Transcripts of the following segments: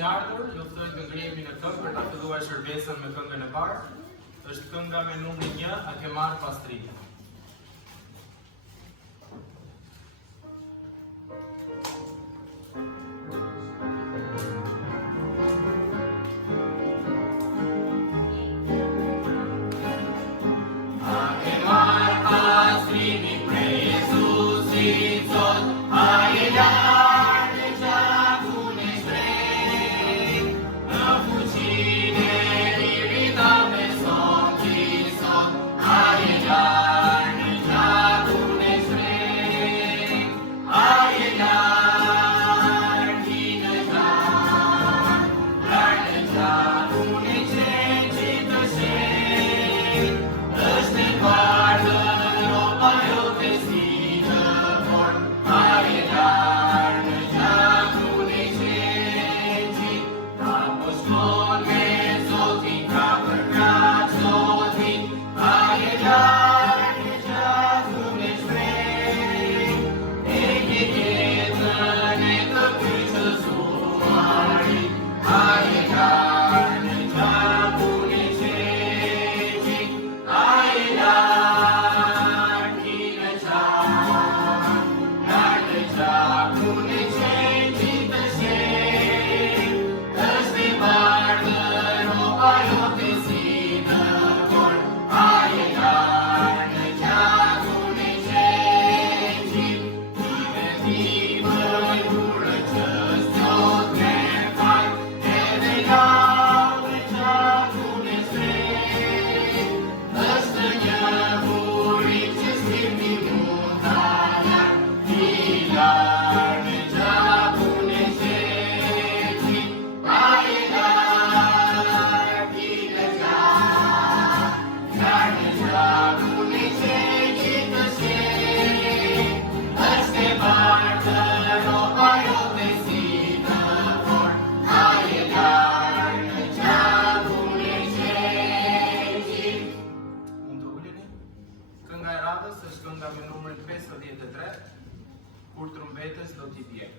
keni ardhur, ju ftoj të ngrihemi në këmbë për ta filluar shërbesën me këngën e parë. Është kënga me numrin 1, A ke marrë pastrinë. Kënga me numrin 53, kur trumbetës do t'i bjek.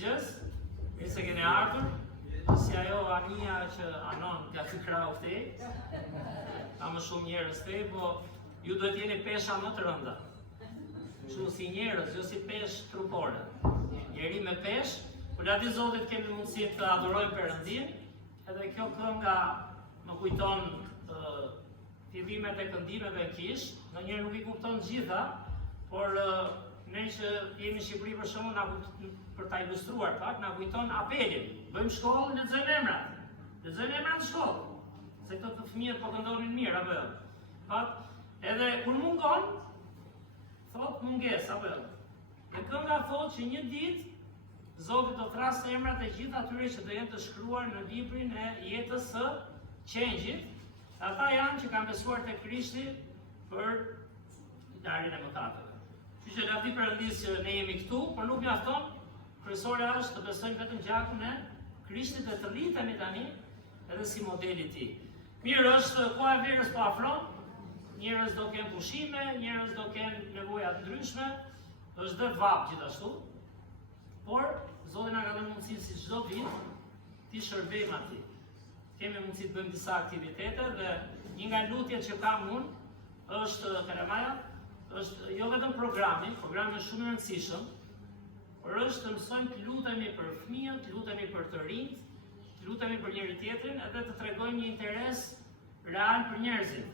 Mirëmëngjes, mirë se keni ardhur. Si ajo Ania që anon nga ky krau këtej, ka më shumë njerëz këtej, po ju duhet jeni pesha më të rënda. Kështu si njerëz, jo si peshë trupore. njeri me peshë, por lati Zotit kemi mundësi të adhurojmë Perëndin, edhe kjo kënga më kujton fillimet e këndimeve në Kish, ndonjëherë nuk i kupton gjitha, por ne që jemi në Shqipëri për shembull, për ta ilustruar pak, na kujton apelin. Bëjmë shkollë, lexojmë emrat. Lexojmë emrat në shkollë. Se këto të fëmijët po këndonin mirë, apo jo? Edhe kur mungon, thot mungesë, apo jo? Dhe kënga thot që një ditë Zoti do thrasë emrat e gjithë atyre që do jenë të shkruar në librin e jetës së qengjit. Ata janë që kanë besuar te Krishti për larjen e mëkateve. Kështu që lavdi Perëndis që ne jemi këtu, por nuk mjafton. Kryesorja është të besojmë vetëm gjakun e Krishtit dhe të rritemi tani edhe si modeli i tij. Mirë, është koha e verës po afron. Njerëz do kenë pushime, njerëz do kenë nevoja të ndryshme, është dhe vap gjithashtu. Por Zoti na ka dhënë mundësinë si çdo vit ti shërbejmë atij. Kemi mundësi të bëjmë disa aktivitete dhe një nga lutjet që kam unë është Karamaja, është jo vetëm programi është shumë i rëndësishëm, por është të mësojmë të lutemi për fëmijët, të lutemi për të rinjt, të lutemi për njëri tjetrin edhe të tregojmë një interes real për njerëzit.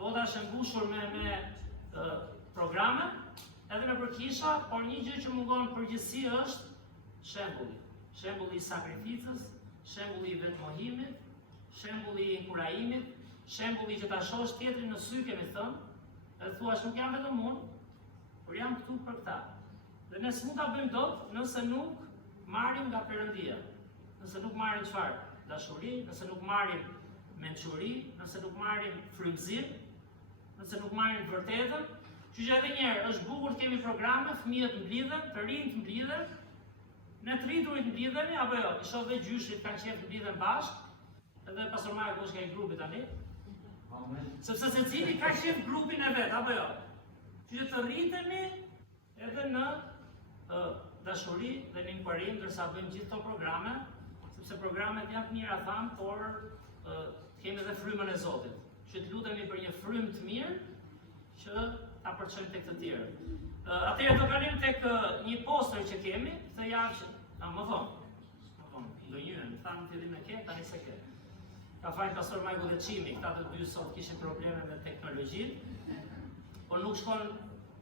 Bota është e mbushur me programe, edhe në përkisha, por një gjë që mungon përgjithësi është shembulli. Shembulli i sakrificës, shembulli i vetmohimit, shembulli i inkurajimit, shembulli që ta shohësh tjetrin në sy, kemi thënë, edhe thuash nuk jam vetëm unë, por jam këtu për këta. Dhe ne s'mund ta bëjmë dot nëse nuk marrim nga Perëndia. Nëse nuk marrim çfarë? Dashuri, nëse nuk marrim mençuri, nëse nuk marrim frymëzim, nëse nuk marrim vërtetën. Që edhe një herë është bukur të kemi programe, fëmijët mblidhen, të rinjt mblidhen, ne të rriturit mblidhemi, apo jo, i shoh dhe gjyshit kanë qef të mblidhen bashkë, edhe pastor Marko është nga i grupit tani. Sepse secili ka qef grupin e vet, apo jo. Që të rritemi edhe në dashuri dhe në inkurim, ndërsa bëjmë gjithë këto programe, sepse programet janë të mira tham, por kemi edhe frymën e Zotit. Që të lutemi për një frymë të mirë që ta përçojmë tek të tjerë. Atëherë do kalim tek një poster që kemi, këtë javë që më vonë, do njëhen, thamë në fillim e ke, tani se ke. Ka fajnë pastor Majko dhe Çimi, këta të dy sot kishin probleme me teknologjinë, por nuk shkon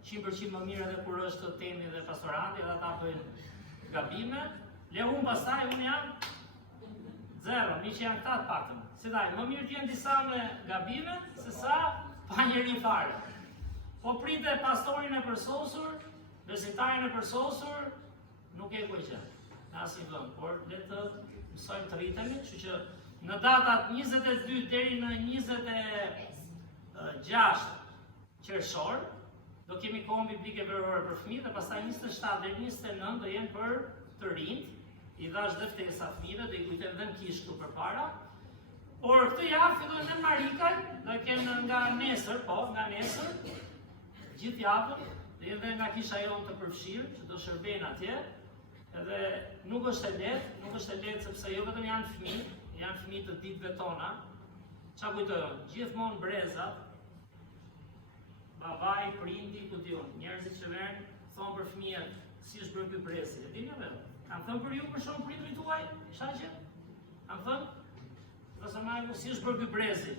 100% më mirë edhe kur është temi dhe pastorati, edhe ata bëjnë gabime. Le unë pastaj, unë jam zero, mi që janë këta të paktën. Si daj, më mirë t'jenë disa me gabime, se sa pa njeri fare. Po prite pastorin e përsosur, besimtarin e përsosur, nuk e kuj që, në asnjë vend, por le të mësojmë të rritemi, kështu që në datat 22 deri në 26 qershor, do kemi kohën biblike verore për fëmijë dhe pastaj 27 deri 29 do jenë për të rinjt. I dhash dhe ftesa fëmijëve, do i kujtojmë dhe në kish këtu përpara. Por këtë javë fillojnë në Marikaj, do kenë nga nesër, nga nesër, gjithë javën, dhe jenë dhe nga kisha jonë të përfshirë, që do shërbejnë atje, edhe nuk është e lehtë sepse jo vetëm janë fëmijë të ditëve tona. Qa kujtojnë? Gjithmonë brezat, babai, prindi, ku diun, njerëzit që merren, thonë për fëmijët, si është bërë ky brezi, e dini apo? Kanë thënë për ju për shumë prindrit tuaj, shaqe? Kanë thënë? Pastor Majko, si është bërë ky brezi?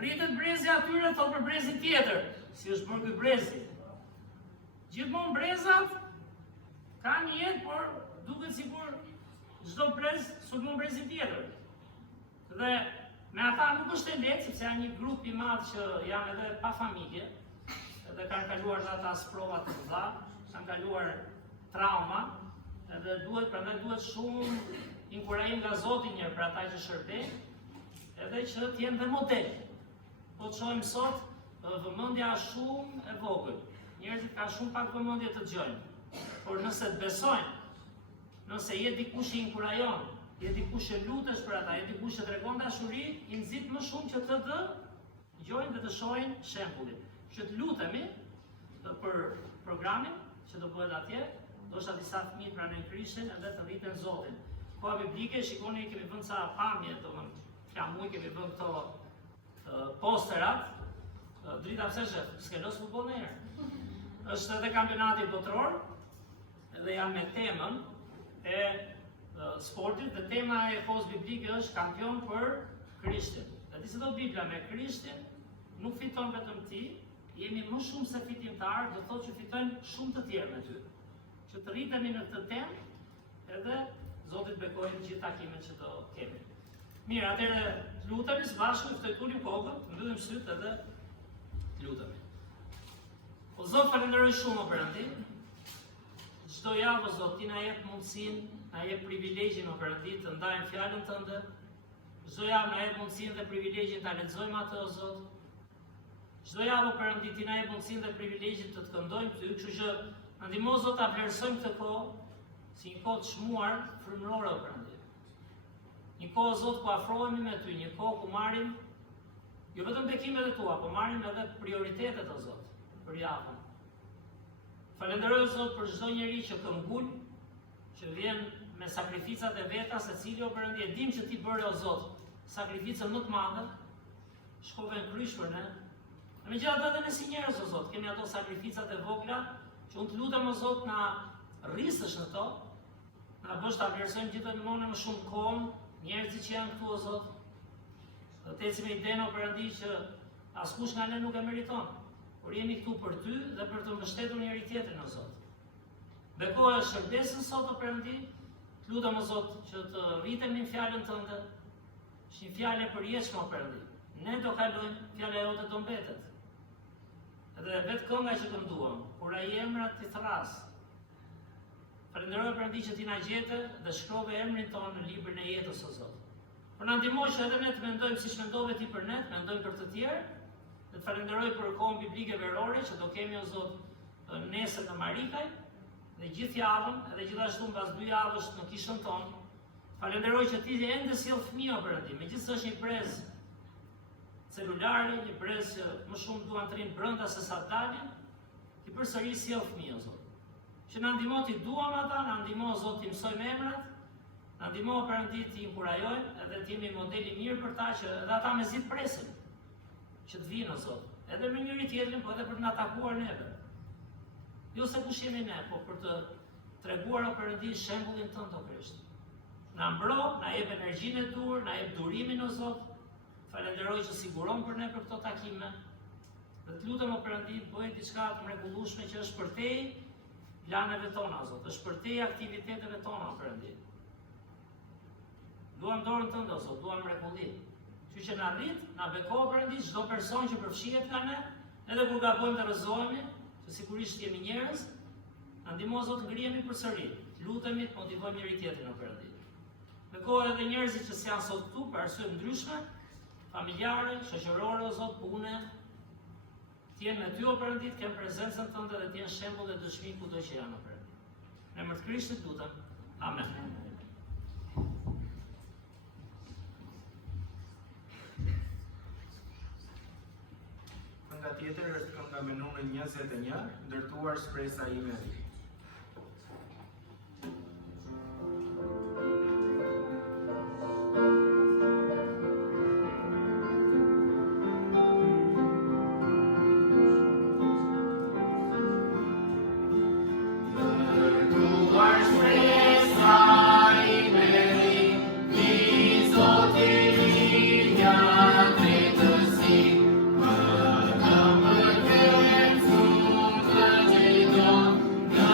Rritet brezi atyre, thotë për brezin tjetër, si është bërë ky brezi? Gjithmonë brezat kanë jetë, por duket sikur çdo brez sot mund brezin tjetër. Dhe me ata nuk është e lehtë, sepse janë një grup i madh që janë edhe pa familje, edhe kanë kaluar dhe ata sprova të mëdha, kanë kaluar trauma, edhe prandaj duhet shumë inkurajim nga Zoti një për ata që shërbejnë, edhe që të jenë dhe model. Po të shohim sot, vëmendja është shumë e vogël. Njerëzit kanë shumë pak vëmendje të dëgjojnë. Por nëse të besojnë, nëse je dikush që inkurajon, je dikush që lutesh për ata, je dikush që tregon dashuri, i nxit më shumë që të dëgjojnë dhe të shohin shembullin. Që të lutemi për programin që do bëhet atje, ndoshta disa fëmijë pranojnë Krishtin edhe të rriten Zotin. Koha biblike, shikoni, kemi vënë sa pamje, flamuj, kemi vënë këto posterat. Drita pse shef, s'ke los futboll ndonjëherë. Është edhe kampionati botror, edhe janë me temën e sportit dhe tema e kohës biblike është kampion për Krishtin. Dhe disi do Biblia me Krishtin nuk fiton vetëm ti, jemi më shumë se fitimtar, do thotë që fitojnë shumë të tjerë me ty. Që të rritemi në këtë temë, edhe Zotit bekojnë gjithë takimet që do kemi. Mirë, atëherë lutemi së bashku, të kulim kokën, të mbyllim sytë edhe të lutemi. O Zot, falenderoj shumë o Perëndi. Çdo javë o Zot, ti na jep mundësinë, na jep privilegjin o Perëndi të ndajmë fjalën tënde. Çdo javë na jep mundësinë dhe privilegjin ta lexojmë atë o Zot. Çdo javë o Perëndi, ti na jep mundësinë dhe privilegjin të këndojmë ty, kështu që na ndihmo Zot ta vlerësojmë këtë kohë si një kohë të çmuar, frymërore o Perëndi. Një kohë Zot ku afrohemi me ty, një kohë ku marrim jo vetëm bekimet e tua, por marrim edhe prioritetet o Zot për javën. Falenderoj Zot për çdo njeri që këmbul, që vjen me sakrificat e veta, secili o Perëndi, e dim që ti bëre o Zot sakrificën më të madhe, shkove në kryq për ne. Megjithatë edhe ne si njerëz o Zot, kemi ato sakrificat e vogla, që unë të lutem o Zot na rrisësh në to, na bësh ta vlerësojmë gjithmonë më shumë kohën, njerëzit që janë këtu o Zot. Do të ecim me idenë o Perëndi që askush nga ne nuk e meriton, por jemi këtu për ty dhe për të mbështetur njëri tjetrin o Zot. Bekoja shërbesën sot o Perëndi, të lutem o Zot që të rritemi në fjalën tënde, është një fjalë e përjetshme o Perëndi. Ne do kalojmë, fjala jote do mbetet. Edhe vetë kënga që kënduam, kur ai emrat ti thras. Falenderoj Perëndi që ti na gjete dhe shkrove emrin tonë në librin e jetës o Zot. Por na ndihmoj që edhe ne të mendojmë siç mendove ti për ne, të mendojmë për të tjerë. Dhe të falenderoj për kohën biblike verore që do kemi o Zot nesër në Marikaj dhe gjithë javën, edhe gjithashtu mbas 2 javësh në kishën tonë. Falenderoj që ti ende sjell fëmijë o Perëndi, megjithëse është një brez celulare, një brez që më shumë duan të rinë brenda se sa dalin, ti përsëri sjell fëmijë o Zot. Që na ndihmo ti duam ata, na ndihmo Zot ti mësojmë emrat, na ndihmo Perëndi ti inkurajojmë, edhe ti jemi model i mirë për ta që edhe ata mezi të presin që të vinë o Zot, edhe me njëri tjetrin, po edhe për të na takuar neve. Jo se kush jemi ne, po për të treguar o Perëndi shembullin tënd o Krisht. Na mbro, na jep energjinë e dur, na jep durimin o Zot. Falenderoj që siguron për ne për këto takime. Dhe të lutem o Perëndi, bëj diçka të mrekullueshme që është për te planeve tona, o Zot, është për te aktiviteteve tona, o Perëndi. Duam dorën tënde, o Zot, duam mrekulli. Që që na rrit, na beko Perëndi, çdo person që përfshihet nga ne, edhe kur gabojmë të rrëzohemi, që sigurisht jemi njerëz, na ndihmo Zot ngrihemi përsëri. Lutemi të motivojmë njëri tjetrin, o Perëndi. Beko edhe njerëzit që janë sot këtu për arsye ndryshme, familjare, shoqërore o Zot, pune, të jenë me ty o Perëndi, të kenë prezencën tënde dhe të jenë shembull dhe dëshmi kudo që janë o Perëndi. Në emër të Krishtit lutem. Amen. Kënga tjetër është kënga me numrin 21, ndërtuar shpresa ime e ri. No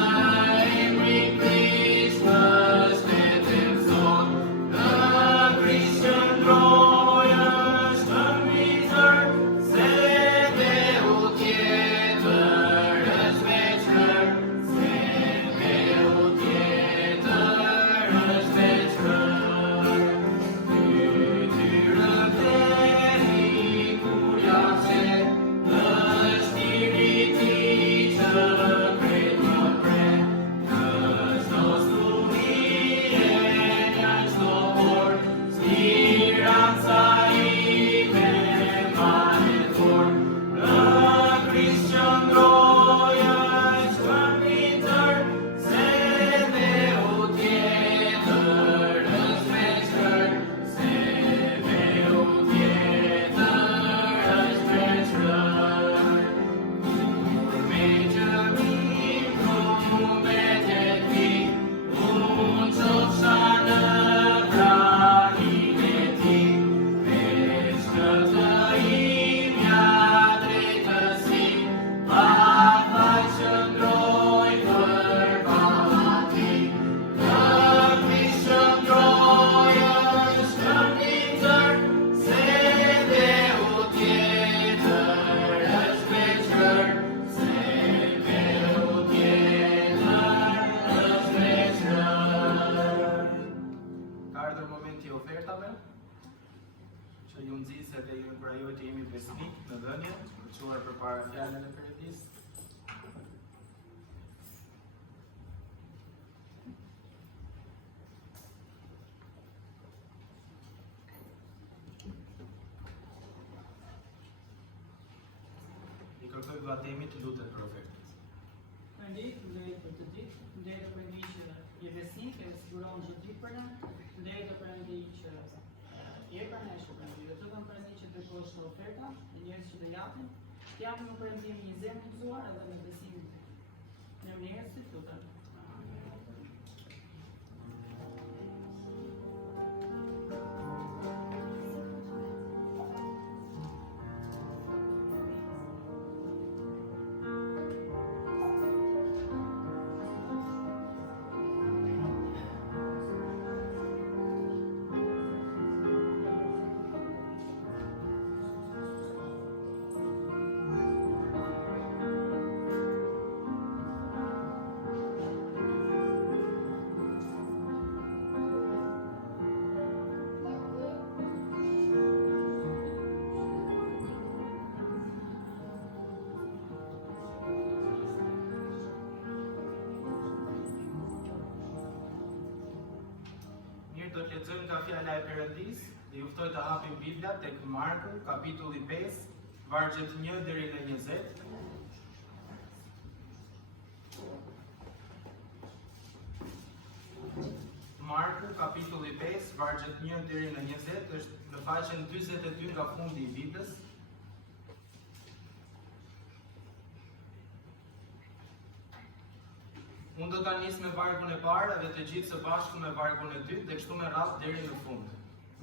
të jemi besnik në dhënje, për çuar përpara fjalën e Perëndisë. I kërkoj vëllatemi të lutet për ofertën. Përndit, ndërë për të ditë, ndërë për ndi që je besnik, e siguron gjithë ditë për në, ndërë për ndi që je për në eshte për ndi, dhe të për ndi që të kosh të oferta, e njerës që të japin, të japin në për ndi një zemë të gëzuar edhe në besim në njerës të tutën. Do të lexojmë nga fjala e Perëndisë, dhe ju ftoj të hapim Bibla tek Marku, kapitulli 5, vargjet 1 deri në 20. Marku, kapitulli 5, vargjet 1 deri në 20, është në faqen 42 nga fundi i Biblës. Unë do ta nis me vargun e parë dhe të gjithë së bashku me vargun e dytë dhe kështu me radhë deri në fund.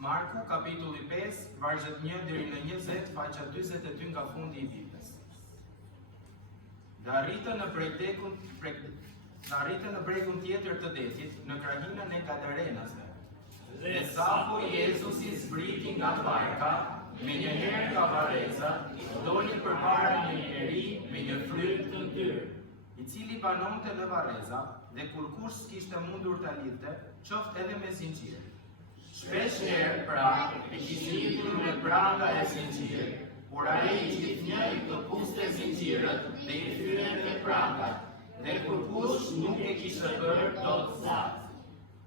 Marku, kapitulli 5, vargjet 1 deri në 20, faqja 42 nga fundi i Biblës. Dhe arritën në bregun tjetër të detit, në krahinën e Gadarenasve. Dhe sapo Jezusi zbriti nga barka, me një herë nga vareza, doli përpara një njeri me një frymë të ndyrë, i cili banonte në vareza, dhe kur kush s'kishte mundur ta lidhte, qoftë edhe me zinxhir. Shpesh herë pra, e kishte lidhur me branga e zinxhirit, por ai gjithnjë i këpuste zinxhirët dhe i thyrën te prangat, dhe kur kush nuk e kishte bërë dot zat.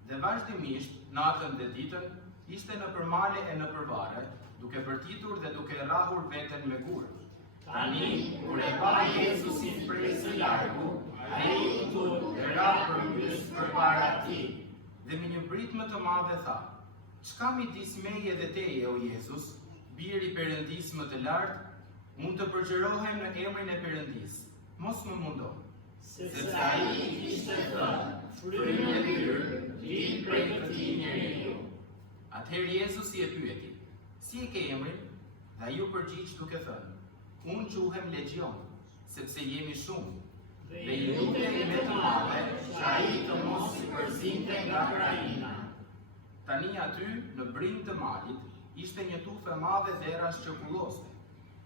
Dhe vazhdimisht, natën dhe ditën, ishte në përmale e në përvare, duke bërtitur dhe duke rrahur veten me gur. Tani, kur e pa Jezusin prej së largu, ai u tut dhe ra përmbys përpara tij. Dhe me një britmë të madhe tha: "Çka midis meje dhe teje, o Jezus, biri i Perëndisë më të lartë, mund të përgjërohem në emrin e Perëndisë. Mos më mundo." Sepse ai kishte thënë: "Frymë e tyre, vin prej këtij njeriu." Atëherë Jezusi e pyeti: "Si e ke emrin?" Dhe ai u përgjigj duke thënë: "Unë quhem Legion, sepse jemi shumë, dhe i lutej me të madhe që ai të mos i përzinte nga krahina." Tani aty, në brinj të malit, ishte një tufë e madhe derash që kulloste.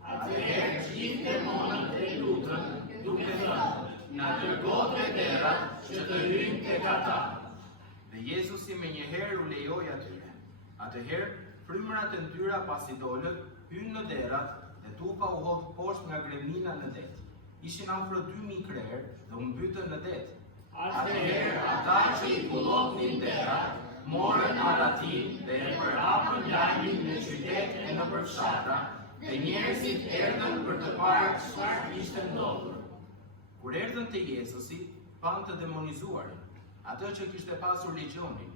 Atëherë gjithë demonët e lutën, duke thënë: "Na dërgote derat që të hyjnë tek ata." Dhe Jezusi menjëherë u lejoi atyre. Atëherë frymërat e ndyra pasi dolën, hynë në derat, dhe tufa u hodh poshtë nga gremina në det. Ishin afër 2000 krerë dhe u mbytën në det. Atëherë ata që i kullotnin derat, morën aratin dhe e përhapën lajmin në qytet e në përfshatra, dhe njerëzit erdhën për të parë çfarë ishte ndodhur. Kur erdhën te Jezusi, panë të demonizuarin, atë që kishte pasur legionin,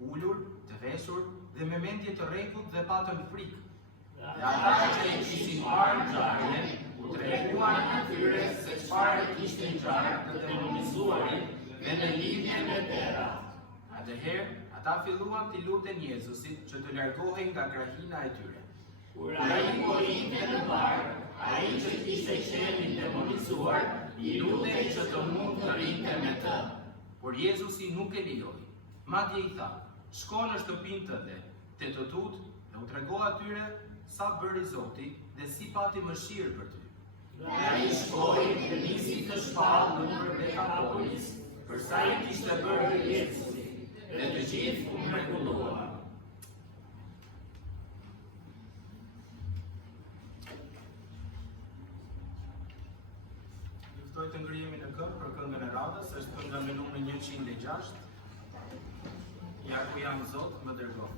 ulur, të veshur dhe me mendje të rregullt dhe patën frikë. Dhe ata që e kishin parë ngjarjen, u treguan atyre se çfarë kishte ngjarë të demonizuarin dhe në lidhje me dera. Atëherë, ata filluan t'i lutën Jezusit që të largohej nga krahina e tyre. Kur ai polinte në barkë, ai që kishte qenin demonizuar, i lutej që të mund të rinte me të. Por Jezusi nuk e lejoi. Madje i tha: "Shko në shtëpinë tënde, te të tutë dhe u tregoi atyre sa bëri Zoti dhe si pati mëshirë për ty." Dhe ai shkoi dhe nisi të shpallë nëpër Dekapolis, për sa i kishte bërë Jezusi, dhe të gjithë u mrekulluan. radhës është kënga me numrin 106. Ja ku jam Zot, më dërgo.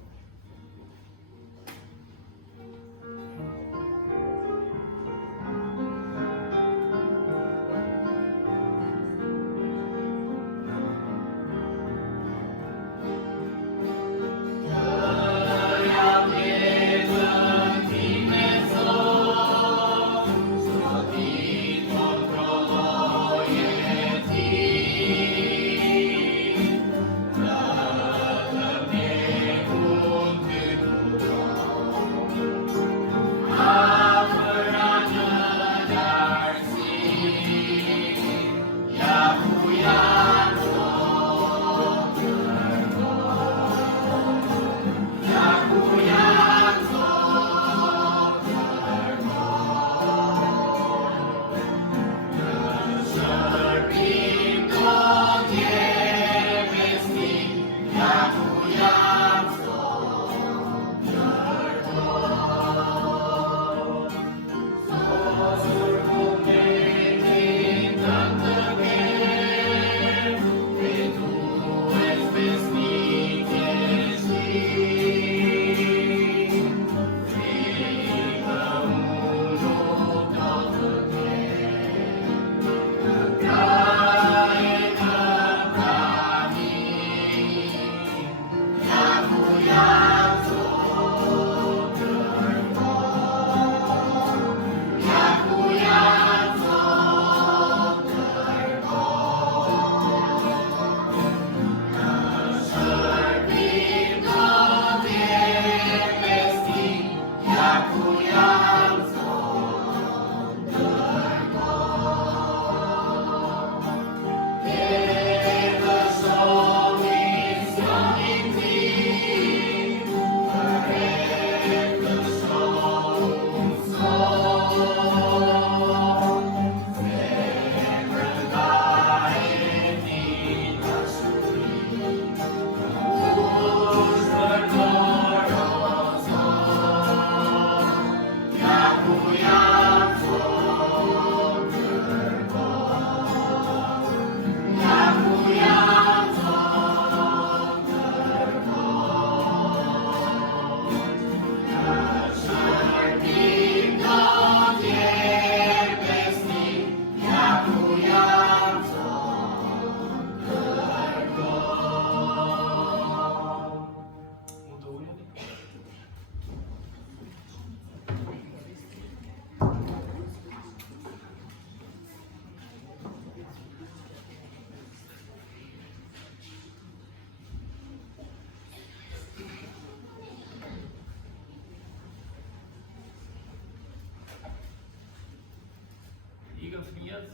Ikën fëmijët,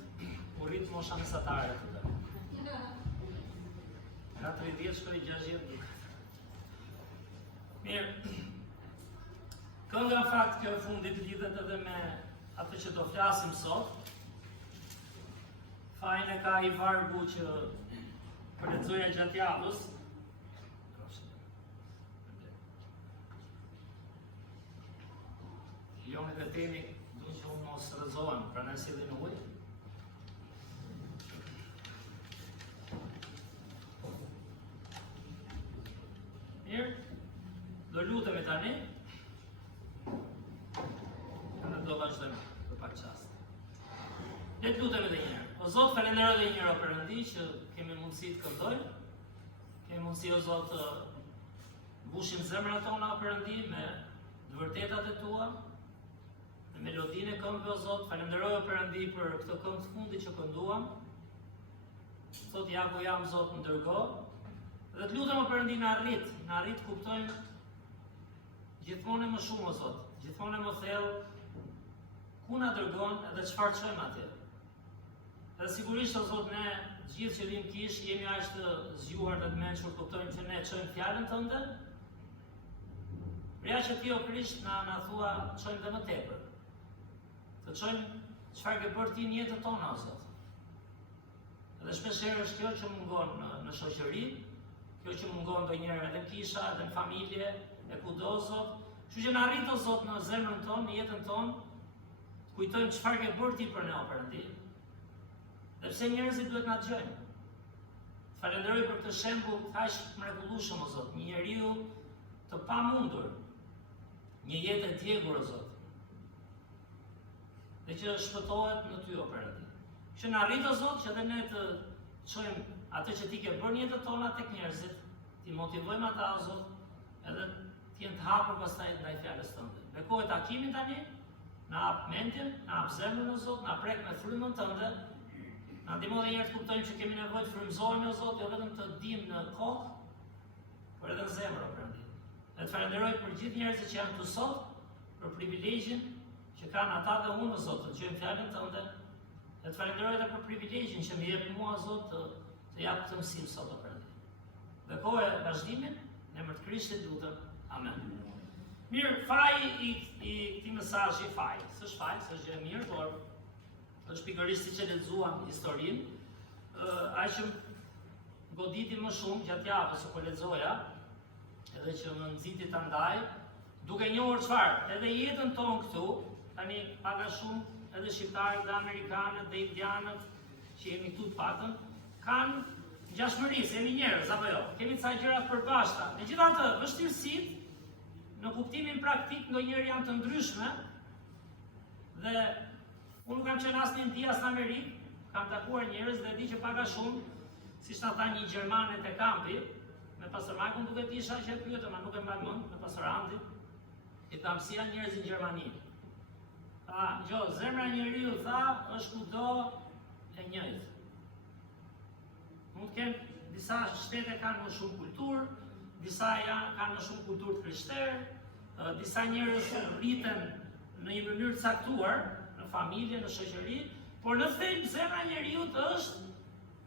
u rritë mosha mesatare të dhe. 40 shkoj 60 duket. Mirë, kënga në fakt kjo fundit lidhet edhe me atë që do flasim sot. Fajin e ka i Vargu që përlexoja gjatë javës. Joni dhe temi du që unë mos rëzohem, pra në si dhe në ujë. Mirë, do lutemi tani, dhe do vazhdojmë për pak qast. Le të lutemi dhe njërë. O Zot, falenderoj dhe njërë o Perëndi që kemi mundësi të këndojmë, kemi mundësi o Zot të mbushim zemrat tona o Perëndi me të vërtetat e tua, me melodinë e këngëve o Zot. Falenderoj o Perëndi për këtë këngë të fundit që kënduam. Sot ja ku jam Zot më dërgo. Dhe të lutem o Perëndi na arrit kuptojmë gjithmonë më shumë o Zot, gjithmonë më thellë ku na dërgon edhe çfarë çojmë atje. Dhe sigurisht o Zot ne gjithë që vim kish jemi aq të zgjuar dhe të mençur të kuptojmë që ne çojmë fjalën tënde. Reja që ti o Krisht na thua çojmë dhe më tepër. Të çojmë çfarë ke bërë ti në jetën tonë o Zot. Edhe shpeshherë është kjo që mungon në shoqëri. Kjo që mungon ndonjëherë edhe në kisha, edhe në familje, e kudo Zot. Kështu që na arrit o Zot në zemrën tonë, në jetën tonë, të kujtojmë çfarë ke bërë ti për ne o Perëndi. Dhe pse njerëzit duhet na dëgjojnë. Falenderoj për këtë shembull kaq mrekullueshëm o Zot, një njeriu të pamundur, një jetë e djegur o Zot, dhe që shpëtohet në Ty o Perëndi. Që na arrit o Zot që edhe ne të çojmë atë që Ti ke bërë në jetën tona tek njerëzit, Ti motivojmë ata o Zot, edhe të jenë të hapur pastaj ndaj fjalës Tënde. Bekohet takimin tani, na hap mendjen, na hap zemrën o Zot, na prek me frymën Tënde. Na ndihmo edhe një herë të kuptojmë që kemi nevojë të frymëzohemi o Zot, jo vetëm të dimë në kokë, por edhe në zemër o Perëndi. Dhe të falenderoj për gjithë njerëzit që janë këtu sot, për privilegjin që kanë ata dhe unë o Zot, të dëgjojmë fjalën Tënde. Dhe të falenderoj edhe për privilegjin që më jep mua o Zot të jap këtë mësim sot o Perëndi. Bekoje vazhdimin në emër të Krishtit lutem. Amen. Mirë, faji i këtij mesazhi s'është faj, s'është gjë e mirë, por është pikërisht siç e lexuam historinë, aq që goditi më shumë gjatë javës që po lexoja, edhe që më nxiti ta ndaj, duke njohur çfarë, edhe jetën tonë këtu, tani pak a shumë edhe shqiptarët dhe amerikanët dhe indianët që jemi këtu të paktën, kanë ngjashmëri, se jemi njerëz apo jo, kemi ca gjëra të përbashkëta. Megjithatë, vështirësitë në kuptimin praktik ndonjëherë janë të ndryshme dhe unë nuk kam qenë as në Indi as në Amerikë, kam takuar njerëz dhe di që pak a shumë, siç na tha një gjermane te kampi, me pastor Markun duke isha që e pyetëm, ma nuk e mbaj mend, me pastor Andi, i tham si janë njerëz në Gjermani. Tha, "Jo, zemra e njeriu tha është kudo e njëjtë." Mund të kenë disa shtete kanë më shumë kulturë, disa kanë më shumë kulturë të krishterë, disa njerëz rriten në një mënyrë të caktuar, në familje, në shoqëri, por në thelb zemra e njeriu është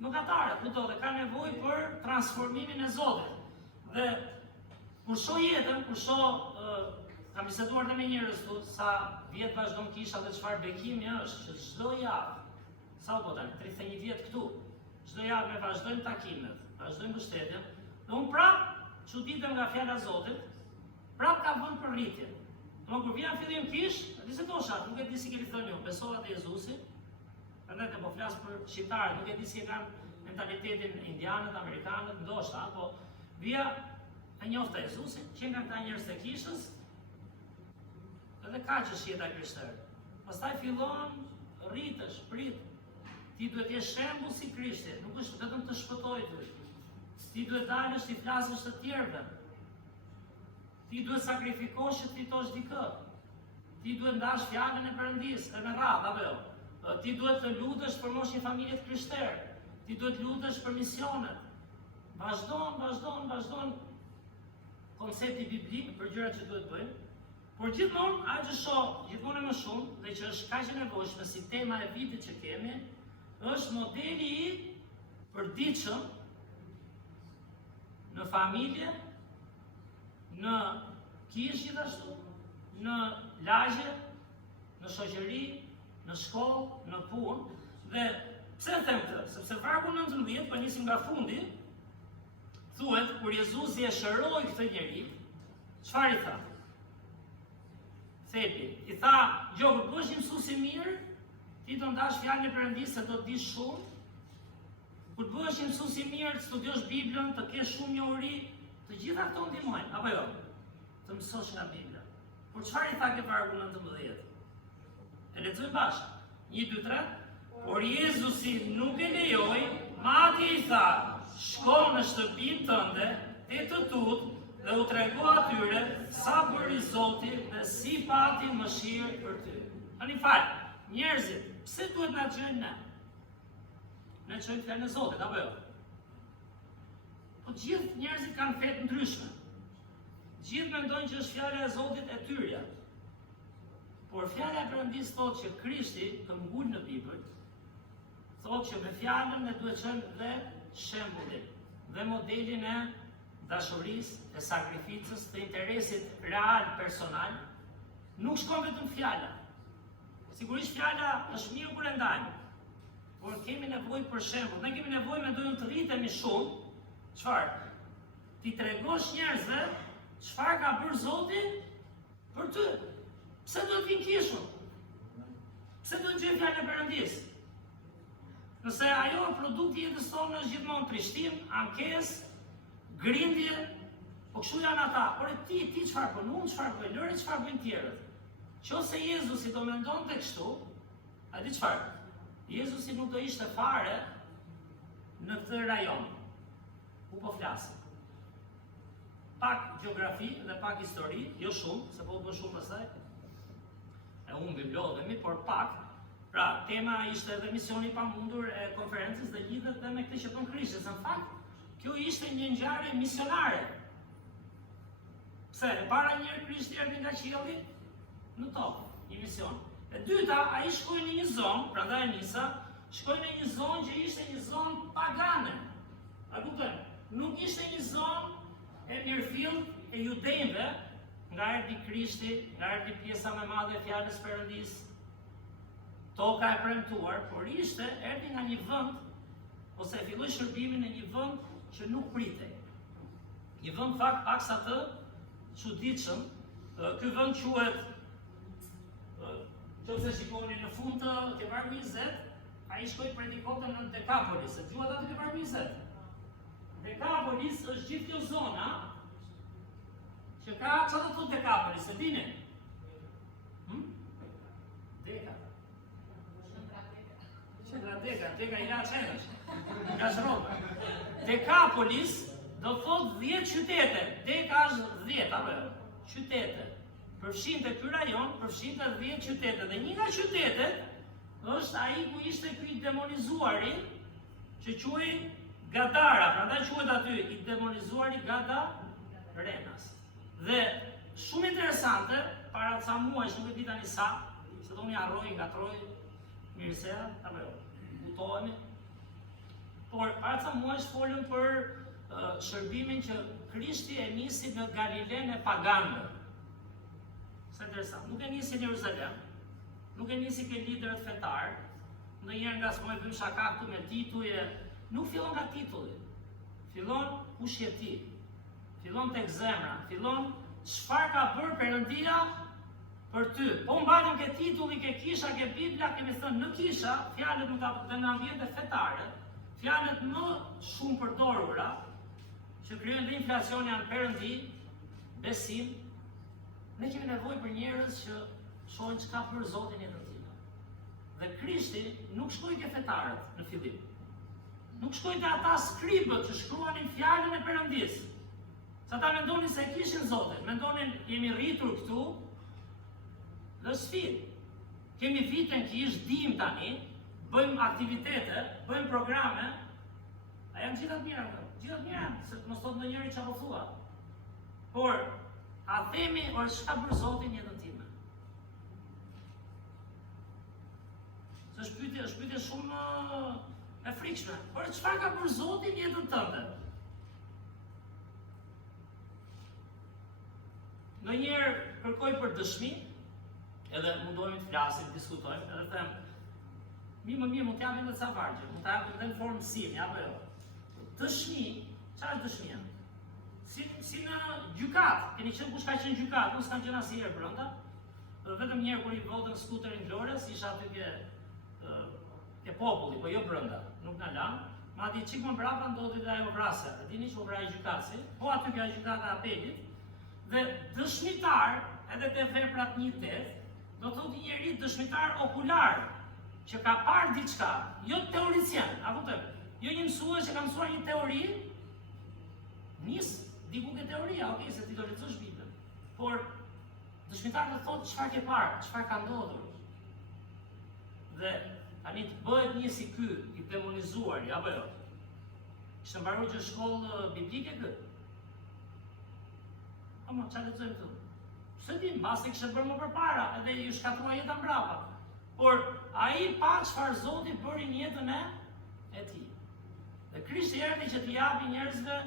mëkatare, kudo dhe ka nevojë për transformimin e Zotit. Dhe kur shoh jetën, kur shoh kam biseduar dhe me njerëz këtu sa vjet vazhdon kisha dhe çfarë bekimi është që çdo javë, sa u bë tani 31 vjet këtu, çdo javë ne vazhdojmë takimet, vazhdojmë mbështetjen. Dhe unë prap çuditem nga fjala e Zotit, prap ka vënë për rritje. Domethënë kur vjen fillim kish, bisedosha, nuk e di si keni thënë ju, besova te Jezusi. Prandaj po flas për shqiptarët, nuk e di si kanë mentalitetin indianët, amerikanët, ndoshta, po vija e njofta Jezusin, që nga këta njerëz të kishës, edhe ka që jeta krishtere. Pastaj fillon rritesh, prit. Ti duhet jesh shembull si Krishti, nuk është vetëm të shpëtojë ty. Ti duhet dalësh ti flasësh të tjerëve. Ti duhet sakrifikosh që të fitosh dikë. Ti duhet ndash fjalën e Perëndisë, e me radhë apo jo. Ti duhet të lutesh për moshë një familje të krishterë. Ti duhet lutesh për misionet. Vazhdon koncepti biblik për gjërat që duhet bëjmë. Por gjithmonë, ajo që shoh gjithmonë më shumë dhe që është kaq e nevojshme si tema e vitit që kemi, është modeli i përditshëm në familje, në kishë gjithashtu, në lagje, në shoqëri, në shkollë, në punë. Dhe pse them këtë? Sepse vargu 19, po nisim nga fundi, thuhet kur Jezusi e shëroi këtë njeri, çfarë i tha? Thepi, i tha, "Jo, kur bësh një mësues i mirë, ti do ndash fjalën e Perëndisë se do të dish shumë. Kur bëhesh një mësues i mirë, të studiosh Biblën, të kesh shumë njohuri, të gjitha këto ndihmojnë, apo jo? Të mësosh nga Bibla." Por çfarë i tha ke vargu 19? E lexoj bashkë. 1, 2, 3. Por Jezusi nuk e lejoi, madje i tha, "Shko në shtëpinë tënde, e të tut, dhe u trego atyre sa bëri Zoti dhe si pati mëshirë për ty." Tani fal, njerëzit, pse duhet na dëgjojnë ne? Ne çojmë fjalën e Zotit, apo jo? Po gjithë njerëzit kanë fe ndryshme. Gjithë mendojnë që është fjala e Zotit e tyre. Por fjala e Perëndisë thotë që Krishti, të ngul në Bibël, thotë që me fjalën ne duhet të çojmë dhe shembullin dhe modelin e dashurisë, e sakrificës, të interesit real personal. Nuk shkon vetëm fjala. Sigurisht fjala është mirë kur e ndajmë, por kemi nevojë për shembull. Ne kemi nevojë me dojmë të rritemi shumë. Çfarë? Ti tregosh njerëzve çfarë ka bërë Zoti për ty. Pse do të vinë kishën? Pse do të gjejnë fjalën e Perëndisë? Nëse ajo produkti i jetës tonë është gjithmonë trishtim, ankesë, grindje, po kështu janë ata. Por ti çfarë bën? Unë çfarë bëj? Lëre çfarë bëjnë tjerët. Qose Jezusi do mendonte kështu, a di çfarë? Jezusi nuk do ishte fare në këtë rajon. Ku po flasim? Pak gjeografi dhe pak histori, jo shumë, se po bën shumë pastaj. E humbi blodhemi, por pak. Pra, tema ishte edhe misioni pamundur e konferencës dhe lidhet dhe me këtë që bën Krishti. Në fakt, kjo ishte një ngjarje misionare. Pse? E para njëherë Krishti erdhi nga qielli në tokë, një mision. E dyta, ai shkoi në një zonë, prandaj nisa, shkoi në një zonë që ishte një zonë pagane. A kupton? Nuk ishte një zonë e mirëfillt e judejve, nga erdhi Krishti, nga erdhi pjesa më e madhe e fjalës Perëndis. Toka e premtuar, por erdhi nga një vend, ose filloi shërbimin në një vend që nuk pritej. Një vend fakt paksa të çuditshëm. Ky vend quhet, nëse shikoni në fund të vargu 20, ai shkoi predikote në Dekapolis. E dëgjuat atë ke vargu 20? Dekapolis është gjithë kjo zona që ka çfarë do të thotë Dekapolis, e dini? Deka. Deka i la qenësh, nga shroba. Dekapolis do thot 10 qytete. Deka është 10, apo jo? Qytete. Përfshinte ky rajon, përfshinte 10 qytete. Dhe një nga qytetet është ai ku ishte ky demonizuari, që quhej Gadara. Prandaj quhet aty i demonizuari Gadarenas. Dhe shumë interesante, para ca muajsh, nuk e di tani sa, se do një harroj, ngatroj, mirësera, apo jo, butohemi. Por para ca muajsh folëm për shërbimin që Krishti e nisi në Galilen e paganëve. Sa interesant. Nuk e nisi në Jeruzalem, nuk e nisi ke liderët fetar, ndonjëherë nga s'moj bëjmë shaka këtu me tituje, nuk fillon nga titulli. Fillon kush je ti. Fillon tek zemra, fillon çfarë ka bërë Perëndia për ty. Po mbajtëm ke titulli, ke kisha, ke Bibla, kemi thënë në kisha, fjalët nuk ka dhe në ambiente fetare, fjalët më shumë përdorura, që krijojnë dhe inflacion janë Perëndi, besim. Ne kemi nevojë për njerëz që shohin çka bër Zoti në jetën time. Dhe Krishti nuk shkoi ke fetarët në fillim. Nuk shkoi te ata skribët që shkruanin fjalën e Perëndis. Sa ta mendonin se kishin Zotin, mendonin jemi rritur këtu, dhe sfidë. Kemi viten që ish dim tani, bëjmë aktivitete, bëjmë programe, a janë gjithat mira, gjithat mira, se mos thot ndonjëri çfarë po thua. Por a themi or çka bër Zoti në jetën time? Se është pyetje shumë e frikshme. Por çfarë ka bër Zoti në jetën tënde? Ndonjëherë kërkoj për dëshmi, edhe mundohemi të flasim, diskutojmë, edhe them, më mirë mund t'japim edhe ca vargje, mund t'japim edhe në formë mësimi, apo jo. Dëshmi, çfarë është dëshmia? Si në gjykat, keni qenë kush ka qenë gjykat, unë s'kam qenë asnjëherë brenda. Vetëm një herë kur i votën skuterin Glores, isha aty ke populli, po jo brenda, nuk na lan. Madje çik më brapa ndodhi dhe ajo vrasja. E dini që u vraj gjykatësi, po aty ka gjykata e apelit. Dhe dëshmitar, edhe te veprat 1:8, do thotë një njeri dëshmitar okular, që ka parë diçka, jo teoricien, apo të, jo një mësues që ka mësuar një teori, nis diku ke teoria, okay, se ti do lexosh Biblën. Por dëshmitar do thotë çfarë ke parë, çfarë ka ndodhur. Dhe tani të bëhet një si ky i demonizuar, apo jo. Kishte mbaruar që shkollë biblike kë? Ama çfarë lexojmë këtu? Se din, mbase kishte bërë më përpara, edhe ju shkatrua jeta mbrapa. Por ai pa çfarë Zoti bëri në jetën e tij. Dhe Krishti erdhi që t'i japi njerëzve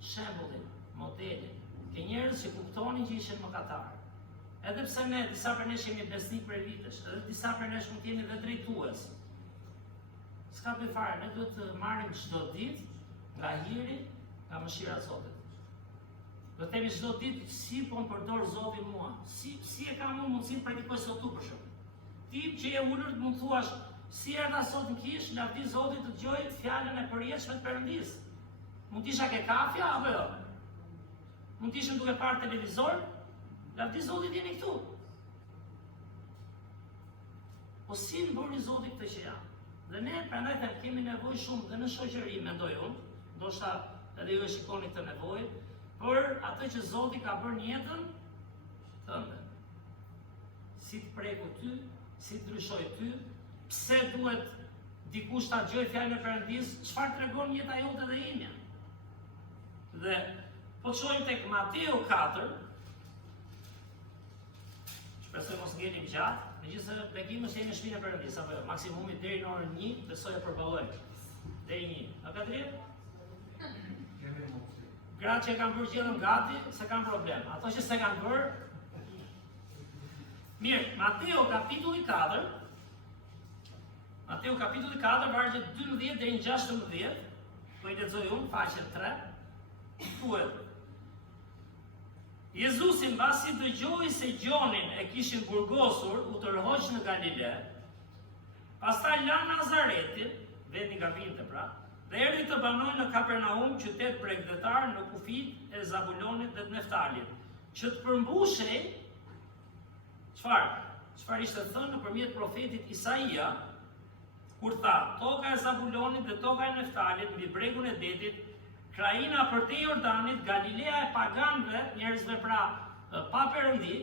shembullin, modelin. Ke njerëz që kuptonin që ishin mëkatarë. Edhe pse ne disa për nesh jemi besnik për vitesh, edhe disa për nesh mund të jemi dhe drejtues. S'ka bëj fare, ne duhet të marrim çdo ditë nga hiri, nga mëshira e Zotit. Do të themi çdo ditë si po më përdor Zoti mua, si e kam unë mundësinë predikoj sot për shemb. Ti që je ulur mund thuash, Si erdha sot në kish, lavdi Zotit të dëgjoj fjalën e përjetshme të Perëndis. Mund t'isha ke kafja apo jo? Mund t'ishim duke parë televizor, lavdi Zotit jeni këtu. Po si në bëri Zotit këtë që janë? Dhe ne prandaj them kemi nevojë shumë dhe në shoqëri, mendoj unë, ndoshta edhe ju e shikoni këtë nevojë, për atë që Zoti ka bërë në jetën tënde. Si të preku ty, si të ndryshoj ty, pse duhet dikush ta dëgjojë fjalën e Perëndis, çfarë tregon jeta jote dhe imja. Dhe po shojmë tek Mateu 4, shpresoj mos ngelim gjatë, megjithëse bekim se jemi në shtëpinë e Perëndis, apo jo, maksimumi deri në orën 1, besoj e përballojmë. Deri 1. A ka drejt? Gratë që e kanë bërë gjellën gati, se kanë problem. Ato që se kanë bërë... Mirë, Mateu kapitulli 4, vargjet 12 deri në 16, po i lexoj unë, faqe 3, thuhet: Jezusi mbasi dëgjoi se Gjonin e kishin burgosur, u tërhoq në Galile, pastaj la Nazaretin, vendi nga vinte pra, dhe erdhi të banojë në Kapernaum, qytet bregdetar në kufit e Zabulonit dhe të Neftalit, që të përmbushej çfarë ishte thënë nëpërmjet profetit Isaia, kur tha: toka e Zabulonit dhe toka e Neftalit mbi bregun e detit, krajina përtej Jordanit, Galilea e paganëve, njerëzve pra pa Perëndi.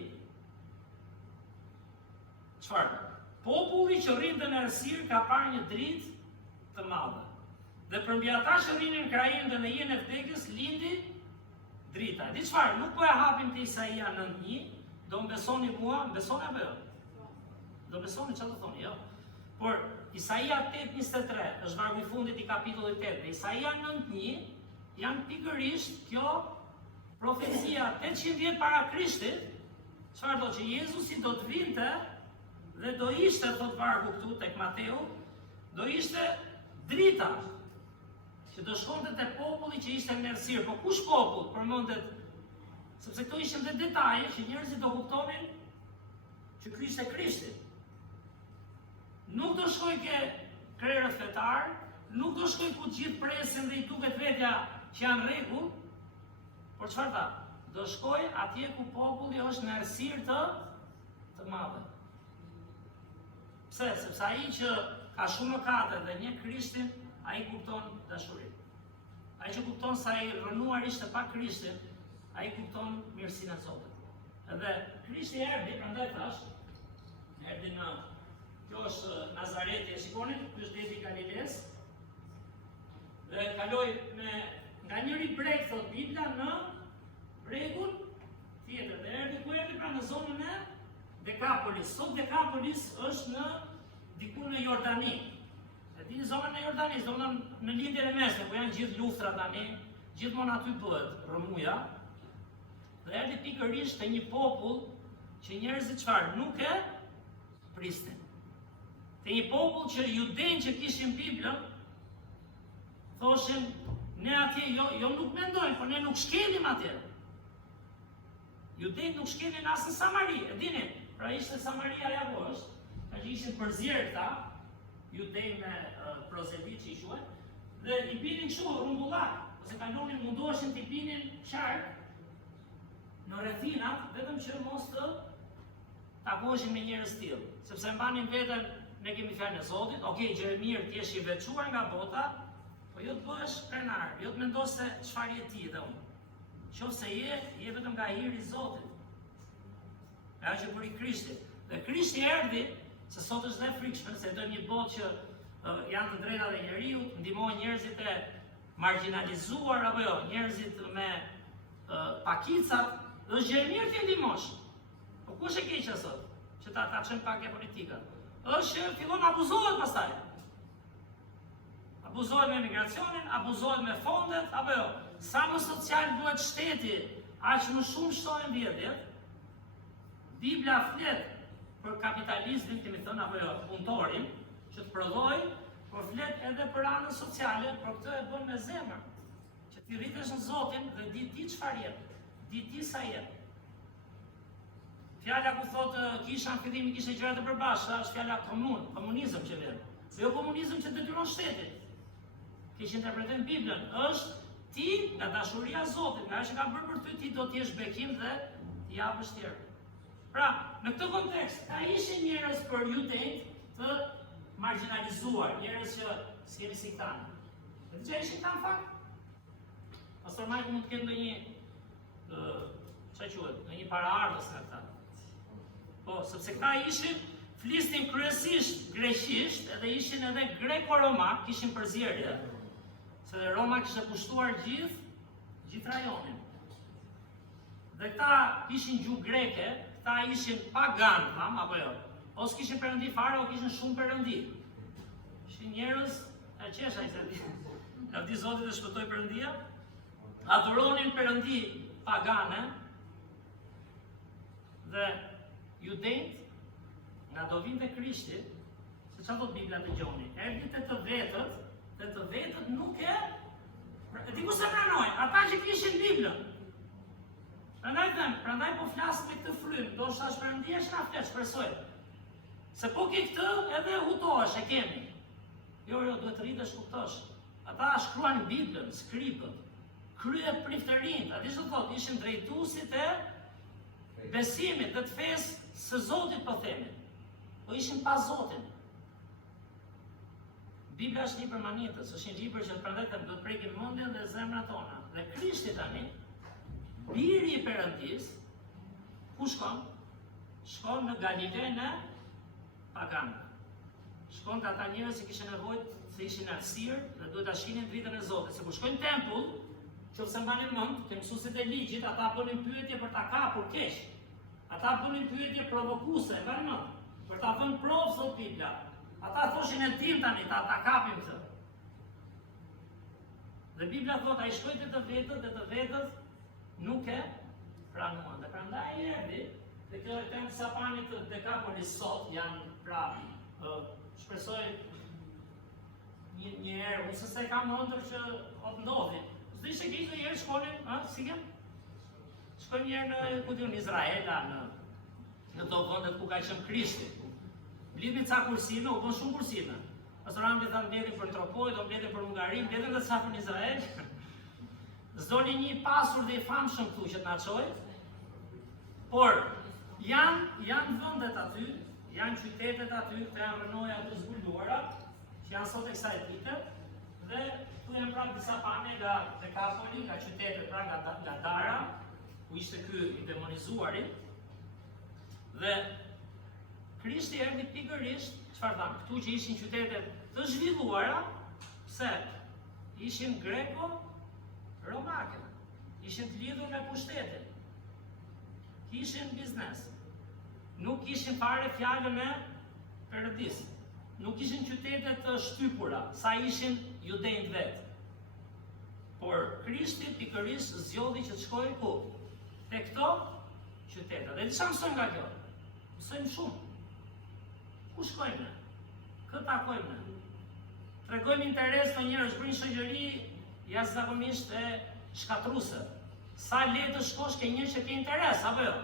Çfarë? Populli që rrinte në errësirë ka parë një dritë të madhe. Dhe për mbi ata që rrinin në krajinë dhe në jenë e vdekjes lindi drita. Di çfarë? Nuk po e hapim te Isaia 9:1, do më besoni mua, më besoni apo jo? Do besoni çfarë do thoni, jo? Por Isaia 8:23 është vargu i fundit i kapitullit 8 dhe Isaia 9:1 janë pikërisht kjo profecia 800 vjet para Krishtit, çfarë do që Jezusi do të vinte dhe do ishte, thot vargu këtu tek Mateu, do ishte drita që do shkonte te populli që ishte në errësirë. Po kush popull? Përmendet, sepse këto ishin dhe detaje që njerëzit do kuptonin që ky ishte Krishti. Nuk do shkoj ke krerët fetar, nuk do shkoj ku gjithë presin dhe i duket vetja që janë rregull, por çfarë tha? Do shkoj atje ku populli është në errësirë të madhe. Pse? Sepse ai që ka shumë mëkate dhe një Krishtin, ai kupton dashurinë. Ai që kupton se ai rënuar ishte pa Krishtin, ai kupton mirësinë e Zotit. Edhe Krishti erdhi, prandaj thash, erdhi në kjo është Nazareti, e shikoni, ky është deti i Galiles. Dhe kaloi nga njëri breg, thot Bibla, në bregun tjetër. Dhe erdhi ku erdhi pra në zonën e Dekapolis. Sot Dekapolis është diku në Jordani. E di zonën e Jordanis, domethënë në lindjen e mesme, ku janë gjithë luftrat tani, gjithmonë aty bëhet rrëmuja. Dhe erdhi pikërisht te një popull që njerëzit çfarë nuk e prisnin. Te një popull që judenj që kishin Biblën, thoshin ne atje jo nuk mendojnë, por ne nuk shkelim atje. Judenj nuk shkelin as në Samari, e dini, pra ishte Samaria ja po është, ka që ishin përzierë këta, Judej me prozelvit që i shuaj, dhe i binin kështu rumbullak, ose kalonin mundoheshin t'i binin qark në rrethinat, vetëm që mos të takoheshin me njerëz tillë, sepse mbanin veten, ne kemi fjalën e Zotit, okay, gjë e mirë ti je i veçuar nga bota, po jo të bëhesh krenar, jo të mendosh se çfarë je ti dhe unë. Qofse je vetëm nga hiri i Zotit. Ajo që bëri Krishti. Dhe Krishti erdhi, se sot është dhe frikshme, se do një botë që janë të drejtat e njeriut, ndihmojnë njerëzit e marginalizuar apo jo, njerëzit me pakicat, dhe është gjë e mirë ti ndihmosh. Po kush e keq sot? Që ta çojmë pak e politika. Është që fillon abuzohet pastaj. Abuzohet me migracionin, abuzohet me fondet, apo jo. Sa më social duhet shteti, aq më shumë shtohen vjedhjet. Bibla flet për kapitalizmin, kemi thënë, apo jo, punëtorin, që të prodhoj, por flet edhe për anën sociale, por këtë e bën me zemër. Që ti rritesh në Zotin dhe di ti çfarë je, di ti sa je. Fjala ku thotë kisha në fillim kishte gjëra të përbashkëta, është fjala komunizëm që vjen. Jo komunizëm që detyron shtetin. Keq interpretojmë Biblën, është ti nga dashuria e Zotit, nga ajo që ka bërë për ty, ti do të jesh bekim dhe t'i japësh tjerë. Pra, në këtë kontekst, ka ishin njerëz për judenjt të marginalizuar, njerëz që si jeni si këta. Dhe që ishin ta në fakt? Pastor Majko mund të ketë ndonjë paraardhës në këta. Po, sepse këta ishin, flisnin kryesisht greqisht, edhe ishin edhe greko-romak, kishin përzierje, se Roma kishte kushtuar gjithë rajonin. Dhe këta ishin gjuhë greke, këta ishin pagan, apo jo, ose kishin perëndi fare, o kishin shumë perëndi. Ishin njerëz, e qesha i se e vdi Zotit dhe shpëtoi perëndia, adhuronin perëndi pagane, dhe judenjt, nga do vinte Krishti, se çfarë thot Bibla të gjoni, erdhi të vetët nuk e diku se pranojnë, ata që kishin Biblën. Prandaj po flas me këtë frym, do shta shpërëndia që na flet, shpresoj. Se po ke këtë edhe hutohesh, e kemi. Jo, duhet rritesh kuptosh. Ata shkruan Biblën, skripët, krye priftërinë, a di çfarë thot, ishin drejtuesit e besimit, dhe të fesë së Zotit po themi. Po ishin pa Zotin. Bibla është libër manitës, është një libër që prandaj do të prekim mendjen dhe zemrat tona. Dhe Krishti tani, biri i Perëndis, ku shkon? Shkon në Galilenë e paganëve. Shkon ka ata njerëz që kishin nevojë se ishin arsir dhe duhet ta shihnin dritën e Zotit. Se kur shkojnë në tempull, nëse mbani mend, te mësuesit e ligjit, ata bënin pyetje për ta kapur keq. Ata bënin pyetje provokuese, mbani mend, për ta thënë provë sot Bibla. Ata thoshin e tim tani, ta kapim këtë. Dhe Bibla thot, ai shkoi te të vetët nuk e pranuan. Dhe prandaj erdhi, dhe kjo e temë sapanit të Dekapolis sot, janë pra, shpresoj një herë, unë se kam ëndër që o të ndodhi. Së ishte keq në njerë shkonin, si kem? Shkojnë njerë në Izraela, në to vëndet ku ka qenë Krishti. Blidhin ca kursime, u bën shumë kursime. Pastoranti thanë mbledhin për Tropoj, do mbledhin për Hungari, mbledhin dhe ca për në Izrael. Zdoli një pasur dhe i famshëm këtu që t'na çoj. Por janë vendet aty, janë qytetet aty, këto janë rënoja të zbuluara, që janë sot e kësaj dite, dhe këtu janë prapë disa pane nga Dekapoli, nga qytetet pra nga Dara, ku ishte ky i demonizuari. Dhe Krishti erdhi pikërisht, çfarë thamë, këtu që ishin qytetet të zhvilluara, pse ishin greko-romake, ishin të lidhur me pushtetin, kishin biznes, nuk kishin fare fjalën e Perëndis, nuk ishin qytetet të shtypura, sa ishin judenjt vetë. Por Krishti pikërisht zgjodhi që të shkojë ku? Te këto qytete. Dhe çfarë mësojmë nga kjo? Mësojmë shumë. Ku shkojmë ne? Këtë takojmë ne? Tregojmë interes në njerëz për një shoqëri jashtëzakonisht e shkatruese. Sa letë shkosh ke një që ke interes, apo jo?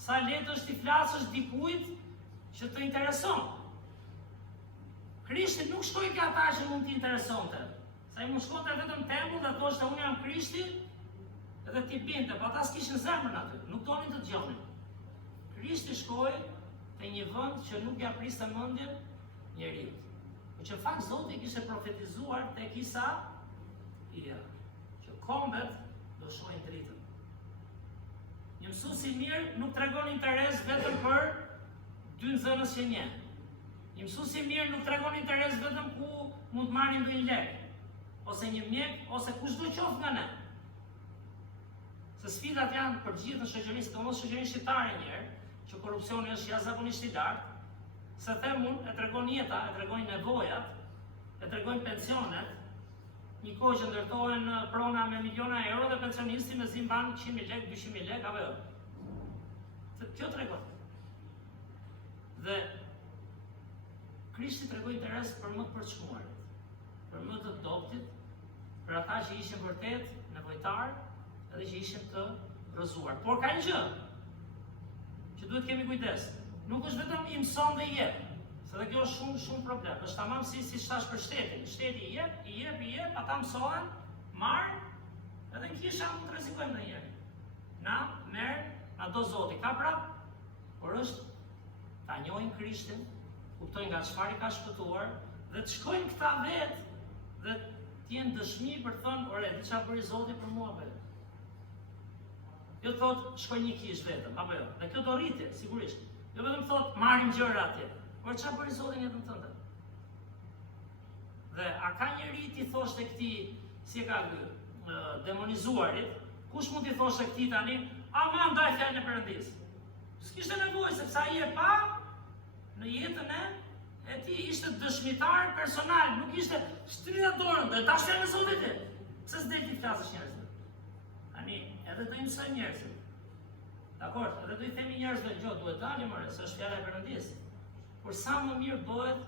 Sa letë është t'i flasësh dikujt që të intereson. Krishti nuk shkoi ke ata që mund t'i interesonte. Sa i mund shkonte vetëm tempull dhe thoshte unë jam Krishti, edhe t'i binte, po ata s'kishin zemrën aty, nuk donin të dëgjonin. Krishti shkoi te një vend që nuk ja priste mendjen njeriu. Por që fakt Zoti kishte profetizuar tek Isaia që kombet do shohin dritën. Një mësues i mirë nuk tregon interes vetëm për dy nxënës që njeh. Një mësues i mirë nuk tregon interes vetëm ku mund të marrin ndonjë lek, ose një mjek, ose kushdo qoftë nga ne. Se sfidat janë për gjithë në shoqërisë, domos shoqërinë shqiptare njëherë, që korrupsioni është jashtëzakonisht i lartë, se them unë, e tregon jeta, e tregojnë nevojat, e tregojnë pensionet, një kohë që ndërtohen prona me miliona euro dhe pensionisti me zi mban 100.000 lek, 200.000 lek, apo jo. Kjo tregon. Dhe Krishti tregoi interes për më të përçmuarit, për më të dobtit, për ata që ishin vërtet nevojtar, edhe që ishin të rrëzuar. Por ka një gjë që duhet kemi kujdes. Nuk është vetëm i mëson dhe i jep. Dhe kjo është shumë problem. Është tamam si thash për shtetin. Shteti i jep, ata mësohen, marr, edhe në kisha mund të rrezikojmë ndonjëherë. Na merr, na do Zoti ka prap, por është ta njohin Krishtin, kuptojnë nga çfarë ka shpëtuar dhe të shkojnë këta vetë dhe të jenë dëshmi për të thënë, ore, di çfarë bëri Zoti për mua vetë. Jo thot shkoj një kish vetëm, apo jo. Dhe kjo do rriti, sigurisht. Jo vetëm thot marrim gjëra atje. Por çfarë bëri Zoti në jetën tënde? Dhe a ka njeri ti thoshte këtij, si e ka demonizuarit, kush mund t'i thoshte këtij tani, ama ndaj fjalën e Perëndis. S'kishte nevojë sepse ai e pa në jetën e tij ishte dëshmitar personal, nuk ishte shtrida dorën, dhe tash janë Zotit. Pse s'del ti flasësh njerëzve? Tani, edhe do i mësoj njerëzit. Dakor, edhe do i themi njerëzve, "Jo, duhet dalim, more, se është fjala e Perëndis." Por sa më mirë bëhet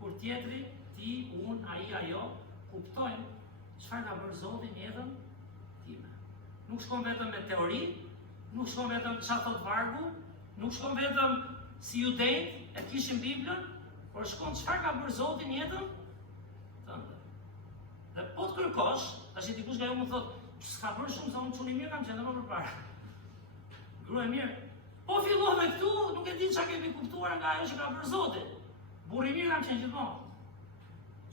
kur tjetri, ti, unë, ai, ajo, kuptojnë çfarë ka bërë Zoti në jetën time. Nuk shkon vetëm me teori, nuk shkon vetëm çfarë thot vargu, nuk shkon vetëm si judejt e kishin Biblën, por shkon çfarë ka bërë Zoti në jetën tënde. Dhe po të kërkosh, tash dikush nga ju më thot, s'ka bërë shumë, sa unë çuni mirë kam qenë më përpara. Grua e mirë. Po fillon me këtu, nuk e di çka kemi kuptuar nga ajo që ka bërë Zoti. Burri mirë kam qenë gjithmonë.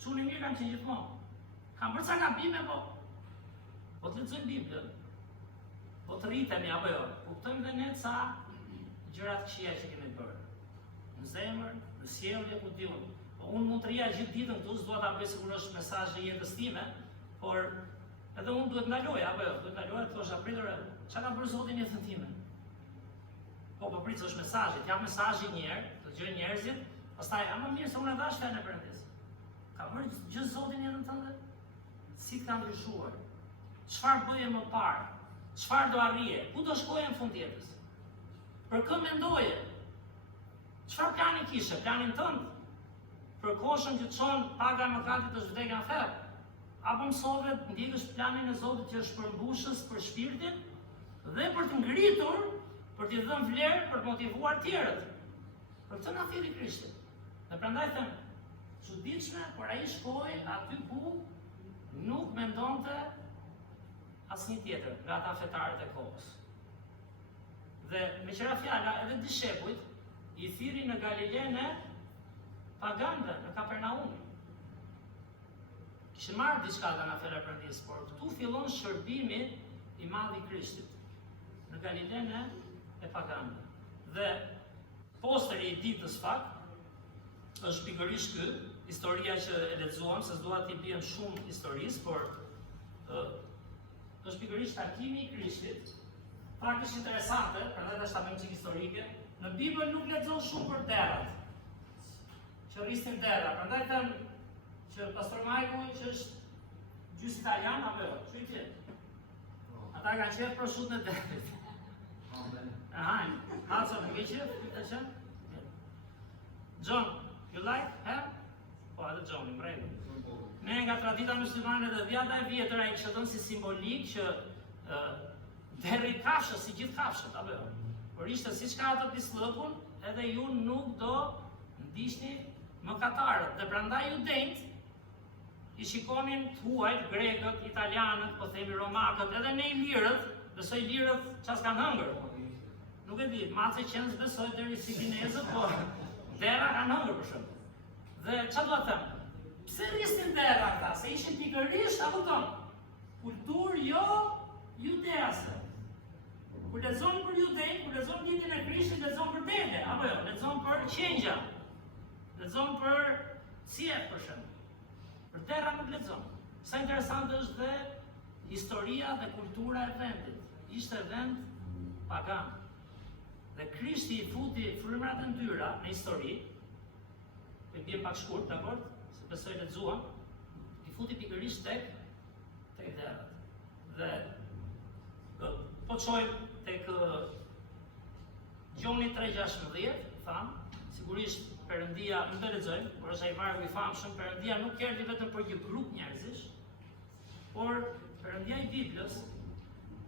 Çuni mirë kam qenë gjithmonë. Kam bërë ca gabime, po të lexojmë Biblën. Po të rritemi apo jo. Kuptojmë dhe ne ca gjëra të këqija që kemi bërë. Në zemër, në sjellje, ku diun. Po unë mund të rija gjithë ditën këtu, s'dua ta bëj sigurisht mesazhe jetës time, por edhe unë duhet ndaloj, apo jo, duhet ndaloj të thosha pritore, çka ka bërë Zoti në jetën time. Po prit është mesazhi, jam mesazhi një herë, të dëgjoj njerëzit, pastaj më mirë se unë e dash fjalën e Perëndis. Ka bërë gjë Zoti në jetën tënde? Si të ka ndryshuar? Çfarë bëje më parë? Çfarë do arrije? Ku do shkoje në fund jetës? Për kë mendoje? Çfarë plani kishe? Planin tënd? Për koshën që të çon paga e mëkatit është vdekja në ferr? Apo mësove të ndjekësh planin e Zotit që është përmbushës për shpirtin dhe për të ngritur, për t'i dhënë vlerë, për të motivuar tjerët. Për këtë na thirrri Krishti. Dhe prandaj them, çuditshme, por ai shkoi aty ku nuk mendonte asnjë tjetër nga ata fetarët e kohës. Dhe me qëra fjala, edhe dishepujt i thirrin në Galilenë e paganëve, në Kapernaum. Kishin marrë diçka nga fjala e Perëndis, por këtu fillon shërbimi i madh i Krishtit. Në Galilenë e paganëve. Dhe posteri i ditës fakt është pikërisht ky, historia që e lexuam, se s'dua t'i bien shumë historisë, por është pikërisht takimi i Krishtit. Fakt është interesante, prandaj tash ta bëjmë çik historike. Në Bibël nuk lexon shumë për derrat. Që rrisin derra, prandaj them që pastor Majku që është gjysmë italian apo jo, çu i thën. Ata kanë qenë proshutë në derrit. Aha, how's it going? John, you like her? Po, edhe John, më rejnë. Ne nga tradita muslimane dhe dhjata e vjetër ai kishte dhënë si simbolik që derri kafshës, si gjithë kafshët, apo jo. Por ishte siç ka ato pislëkun, edhe ju nuk do ndiqni mëkatarët. Dhe prandaj judejt i shikonin të huajt, grekët, italianët, po themi romakët, edhe ne ilirët, besoj ilirët ças kanë hëngër. Nuk e di, mace qenë besoj deri si kinezët, po dera kanë hëngër për shembull. Dhe çfarë do të them? Pse rrisnin dera ata? Se ishin pikërisht apo ton? Kulturë jo judease. Kur lexon për judej, kur lexon lidhjen e Krishtit, lexon për dele, apo jo, lexon për qengja. Lexon për ciep për shembull. Për dera nuk lexon. Sa interesante është dhe historia dhe kultura e vendit. Ishte vend pagan. Dhe Krishti i futi frymërat e ndyra në histori, e bie pak shkurt, dakor? Se besoj lexuam, i futi pikërisht tek derrat. Dhe po çojmë tek Gjoni 3:16, tham, sigurisht Perëndia, nuk do lexojmë, por është ai vargu i famshëm, Perëndia nuk erdhi vetëm për një grup njerëzish, por Perëndia i Biblës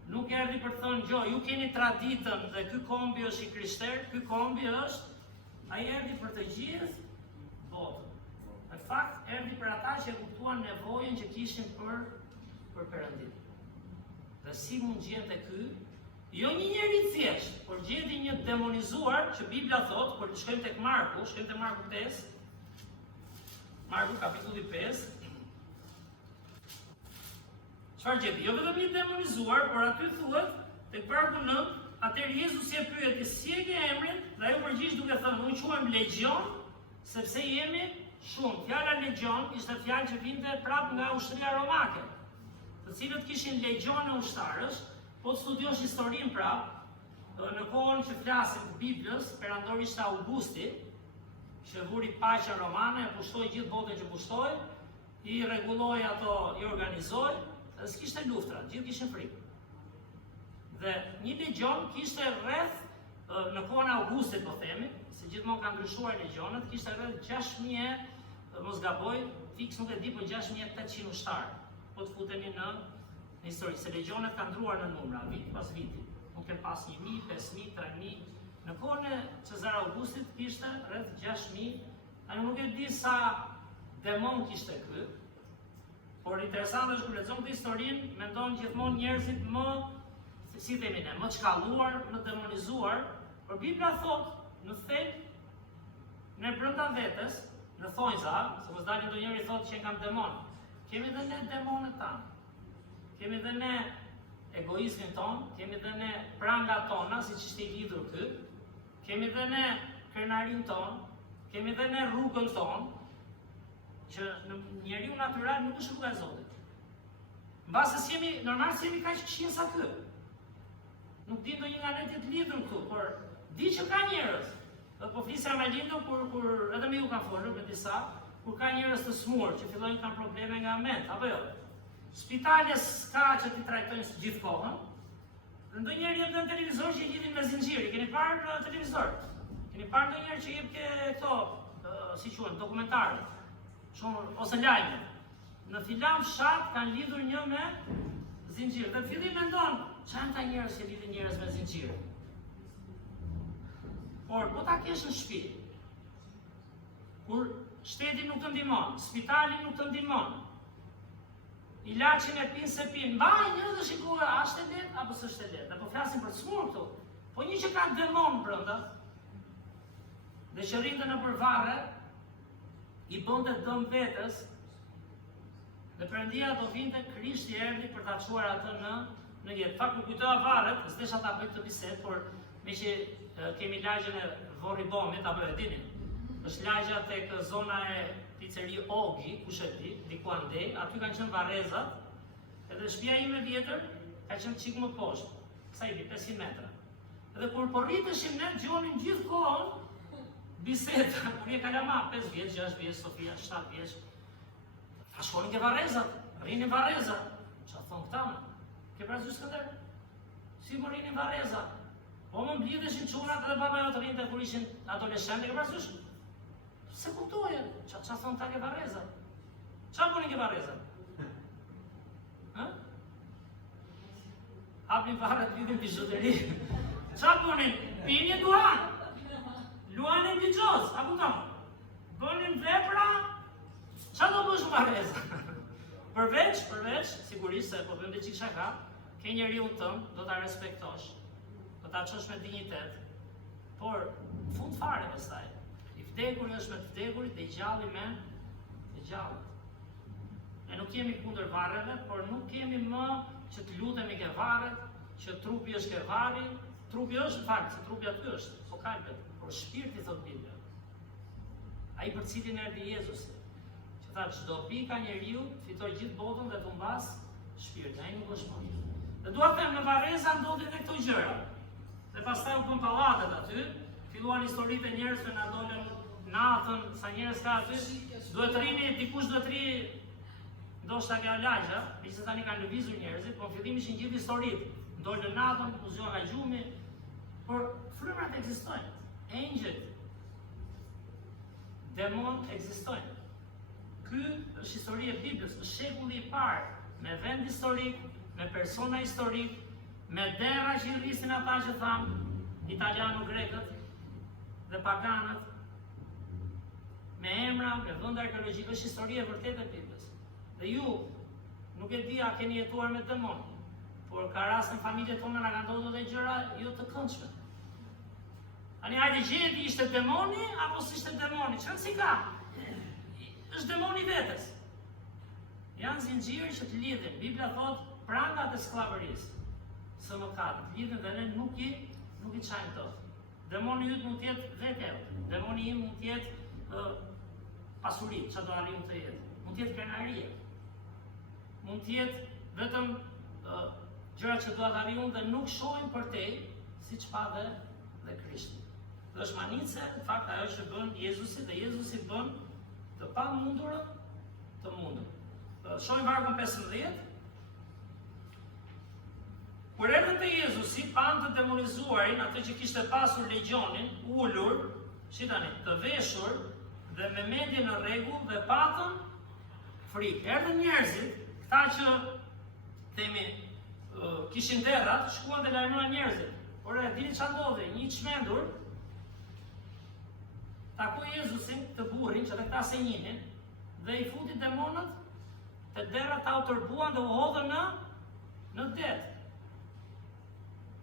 nuk erdhi për të thënë, "Jo, ju keni traditën dhe ky kombi është i krishterë, ky kombi është", ai erdhi për të gjithë fakt erdhi për ata që kuptuan nevojën që kishin për Perëndin. Dhe si mund gjente ky? Jo një njeri thjesht, por gjeti një demonizuar që Biblia thot, kur shkojmë tek Marku 5, Marku kapitulli 5. Çfarë gjeti? Jo vetëm një demonizuar, por aty thuhet tek vargu 9, atëherë Jezusi e pyeti si e ke emrin, dhe ai u përgjigj duke thënë, unë quhem Legjion, sepse jemi shumë. Fjala Legjion ishte fjalë që vinte prapë nga ushtria romake, të cilët kishin legjione ushtarësh. Po të studiosh historinë prapë, në kohën që flasim të Biblës, perandori ishte Augusti, që vuri paqen romane, e pushtoi gjithë botën që pushtoi, i rregulloi ato, i organizoi, dhe s'kishte luftra, gjithë kishin frikë. Dhe një legjion kishte rreth, në kohën e Augustit po themi, se gjithmonë kanë ndryshuar legjionet, kishte rreth 6000, mos gaboj, fiks nuk e di, po 6800 ushtarë. Po të futeni në histori, se legjionet kanë ndruar në numra, vit pas viti. Nuk kanë pas 1000, 5000, 3000. Në kohën e Cezar Augustit kishte rreth 6000. Ai nuk e di sa demon kishte ky. Por interesante është kur lexon këtë historinë, mendon gjithmonë njerëzit më, si themi ne, më çkalluar, më demonizuar, por Bibla thot, në thelb, ne brenda vetes, në thonjza, se mos dalin ndonjëri thotë që kanë demon. Kemi dhe ne demonet tanë. Kemi dhe ne egoizmin ton, kemi dhe ne prangat tona, si që ishte i lidhur ky, kemi dhe ne krenarin ton, kemi dhe ne rrugën ton, që në njeriu natyral nuk është rruga e Zotit. Mbase s'jemi, normal s'jemi kaq këshin sa ky. Nuk di ndonjë nga ne të lidhur këtu, por di që ka njerëz. Dhe po flisja me Lindo, kur edhe me ju kanë folur me disa, kur ka njerëz të smur që fillojnë kanë probleme nga ment, apo jo? Spitale s'ka që t'i trajtojnë gjithë kohën. Dhe ndonjëherë jep në televizor që i lidhin me zinxhiri. Keni parë në televizor? Keni parë ndonjëherë që jep këto, si quhen, dokumentarë, ose lajme. Në filan fshat kanë lidhur një me zinxhir. Dhe fillim mendon, çan ta njerëz që lidhin njerëz me zinxhir. Por po ta kesh në shtëpi, kur shteti nuk të ndihmon, spitali nuk të ndihmon, ilaçin e pinë se pinë, mbaj një dhe shikoj, a është e lehtë apo s'është e lehtë. Ne po flasim për të smur këtu. Po një që ka demon brenda, dhe që rrinte në përvarre, i bënte dëm vetes, dhe Perëndia do vinte, Krishti erdhi për ta çuar atë në jetë. Fakt nuk kujtoja varret, s'desha ta bëj këtë bisedë, por me që kemi lagjen e Vorri Bomit, apo e dini, është lagja tek zona e Piceri Ogi, kush e di, diku andej, aty kanë qenë varrezat, edhe shtëpia ime vjetër ka qenë çik më poshtë, sa i di 500 metra. Edhe kur po rriteshim ne, dëgjonim gjithkohën biseda, kur je kalama 5 vjeç, 6 vjeç, Sofia 7 vjeç. A shkonin ke varrezat, rrinin varrezat. Çfarë thon këta? Ke parasysh këtë? Si më rrinin varrezat? Po më mblidheshin çunat edhe baba jote rrinte kur ishin adoleshentë, ke parasysh? Se kuptoje, qa thonë ta ke varrezat? Qa punin ke varrezat? Hapin varret, lidin bijuteri. Qa punin? Pini duhan. Luanin bijos, a kupton? Bënin vepra, qa do bësh varrezat? Përveç, sigurisht se po bëjmë dhe qik shaka, ke njeriu tënd, do ta respektosh, do ta çosh me dinjitet, por fund fare pastaj. Vdekuri është me të vdekurit dhe i gjalli me të gjallit. Ne nuk kemi kundër varreve, por nuk kemi më që të lutemi ke varret, që trupi është ke varri. Trupi është në fakt, se trupi aty është, po kalbet, por shpirti thot Bibla. Ai për cilin erdhi Jezusi, që tha çdo pika njeriu fitoi gjithë botën dhe tumbas shpirtin, ai nuk është më. Dhe dua të them në varreza ndodhin edhe këto gjëra. Dhe pastaj u bën pallatet aty, filluan historitë e njerëzve na dolën natën, sa njerëz ka aty, duhet rrini, dikush duhet rri, ndoshta nga lagja, megjithëse tani kanë lëvizur njerëzit, po në fillim ishin gjithë historitë, dolën natën, u zgjoa nga gjumi, por frymërat ekzistojnë, engjëjt, demon ekzistojnë. Ky është histori e Biblës, është shekulli i parë, me vend historik, me persona historik, me dera që i rrisin ata që thamë, italiano-grekët dhe paganët, me emra, me vende arkeologjike, është histori e vërtetë e Biblës. Dhe ju nuk e di a keni jetuar me demon, por ka raste në familjet tona na kanë ndodhur edhe gjëra jo të këndshme. Ani hajde gjeti ishte demoni apo s'ishte demoni? Çfarë si ka? Është demoni vetes. Janë zinxhirë që të lidhen. Bibla thot prangat e skllavërisë. Së mëkatit, lidhen dhe ne nuk i çajmë dot. Demoni yt mund të jetë vetë. Demoni im mund të jetë pasuri, çfarë do arrijmë të jetë. Mund të jetë krenarie. Mund të jetë vetëm gjëra që do të arrijmë dhe nuk shohim për te, siç pa dhe Krishti. Dhe është manice, në fakt ajo që bën Jezusi, dhe Jezusi bën të pamundurën të mundur. Shohim vargun 15. Kur erdhën te Jezusi, pan të demonizuarin, atë që kishte pasur legionin, ulur, shitani, të veshur dhe me mendje në rregull dhe patën frikë. Erdhën njerëzit, këta që themi kishin derrat, shkuan dhe largonin njerëzit. Por e dini çfarë ndodhi? Një çmendur takoi Jezusin, të burrin, që ata se njihnin, dhe i futi demonët të derrat, ta u tërbuan dhe u hodhën në det.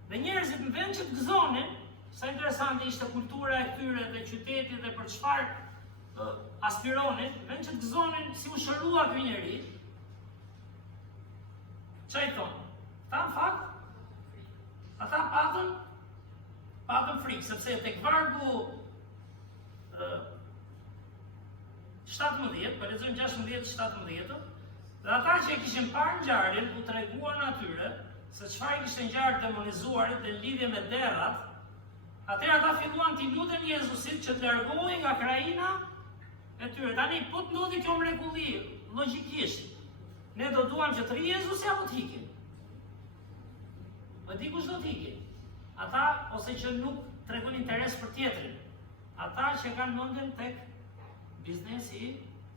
Dhe njerëzit në vend që të gëzonin, sa interesante ishte kultura e këtyre dhe qytetit dhe për çfarë aspironin, në vend që të gëzonin si u shërua ky njeri, çfarë i thonë? Ta në fakt, ata patën frikë, sepse tek vargu 17, për lexojmë 16-17, dhe ata që e kishin parë ngjarjen u treguan atyre se çfarë kishte ngjarë demonizuarit dhe lidhje me derrat. Atëherë ata filluan t'i lutën Jezusit që të largohej nga kraina e tyre. Tani po të ndodhi kjo mrekulli, logjikisht, ne do duam që të rri Jezusi apo të hiqim? Po di kush do të hiqi? Ata ose që nuk tregon interes për tjetrin. Ata që kanë mendjen tek biznesi i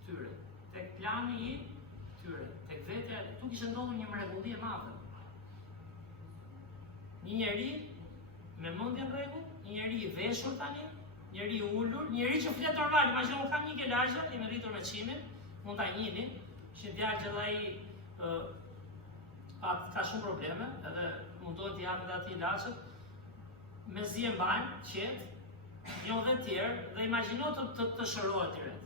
tyre, tek plani i tyre, tek vetja, tu kishte ndodhur një mrekulli e madhe. Një njeri me mendjen rregull, një njeri i veshur tani, një njeri i ulur, një njeri që flet normal, imagjino kam një gelazhe, i rritur me çimin, mund ta njihni, që djalë që ai ka shumë probleme, edhe mundohet t'i japet atij ilaçet, me zi e mbajnë, qetë, një dhe tjerë, dhe imagjino të shërohet direkt.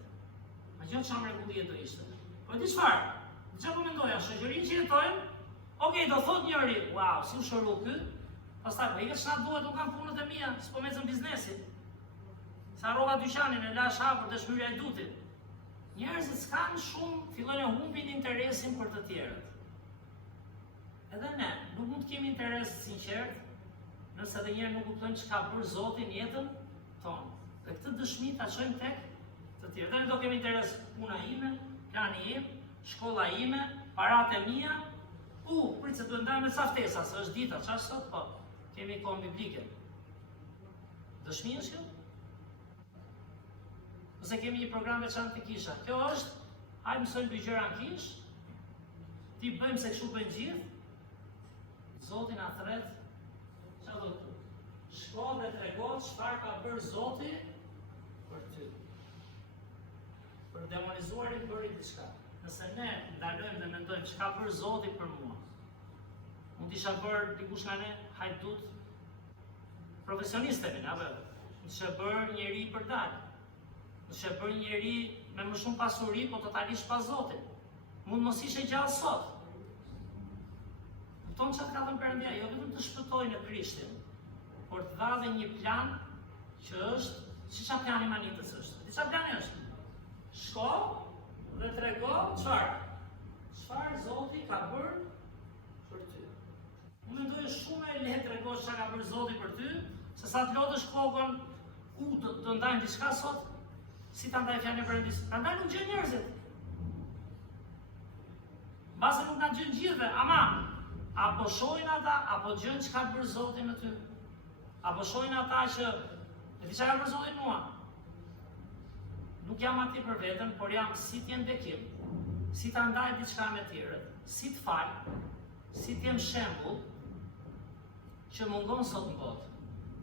Imagjino çfarë mrekullie do ishte. Po di çfarë? Çfarë po mendoja, shoqërinë që jetojmë, okej, do thot njëri, wow, si u shëru ky? Pastaj po ç'na duhet, u kam punët e mia, s'po mezëm biznesin. Sa rrova dyqanin, e lash hapur dëshmyria e dutit. Njerëzit s'kan shumë, fillojnë e humbin interesin për të tjerët. Edhe ne, nuk mund të kemi interes sinqert, nëse edhe njerë nuk kuptojnë ç'ka bërë Zoti në jetën tonë. Dhe këtë dëshmi ta çojmë tek të tjerë. Dhe ne do kemi interes puna ime, plani im, shkolla ime, paratë e mia. Prit se duhet ndajmë me ca ftesa, se është dita, çfarë sot po? Kemi kohën biblike. Dëshmi është kjo? Ose kemi një program veçantë të kisha. Kjo është, hajde mësojmë dy gjëra në kish, ti bëjmë se kështu bëjmë gjithë, Zoti na thret, çfarë do të? Shko dhe trego çfarë ka bërë Zoti për ty. Për demonizuarin bëri diçka. Nëse ne ndalojmë dhe mendojmë çka bërë Zoti për mua, mund t'isha bërë dikush nga ne hajdut profesionistëve, apo t'isha bërë njeri i përdalë, t'isha bërë njeri me më shumë pasuri, po totalisht pa Zotin. Mund mos ishe gjallë sot. Kupton çfarë ka thënë Perëndia, jo vetëm të shpëtojë në Krishtin, por të dha dhe një plan që është, si çfarë plani manitës është? Di çfarë plani është? Shko dhe trego çfarë? Çfarë Zoti ka bërë për ty. Unë mendoj shumë e lehtë tregosh çfarë ka bërë Zoti për ty, se sa të lodhësh kokën, do ndajmë diçka sot, si ta ndaj fjalën e Perëndis. Prandaj nuk gjën njerëzit. Mbase nuk na gjën gjithë, ama apo shohin ata, apo gjën çka ka bërë Zoti në ty. Apo shohin ata që e di çka ka bërë Zoti mua. Nuk jam aty për veten, por jam si t'jem bekim, si ta ndaj diçka me tjerët, si të fal, si t'jem shembull që mungon sot në botë.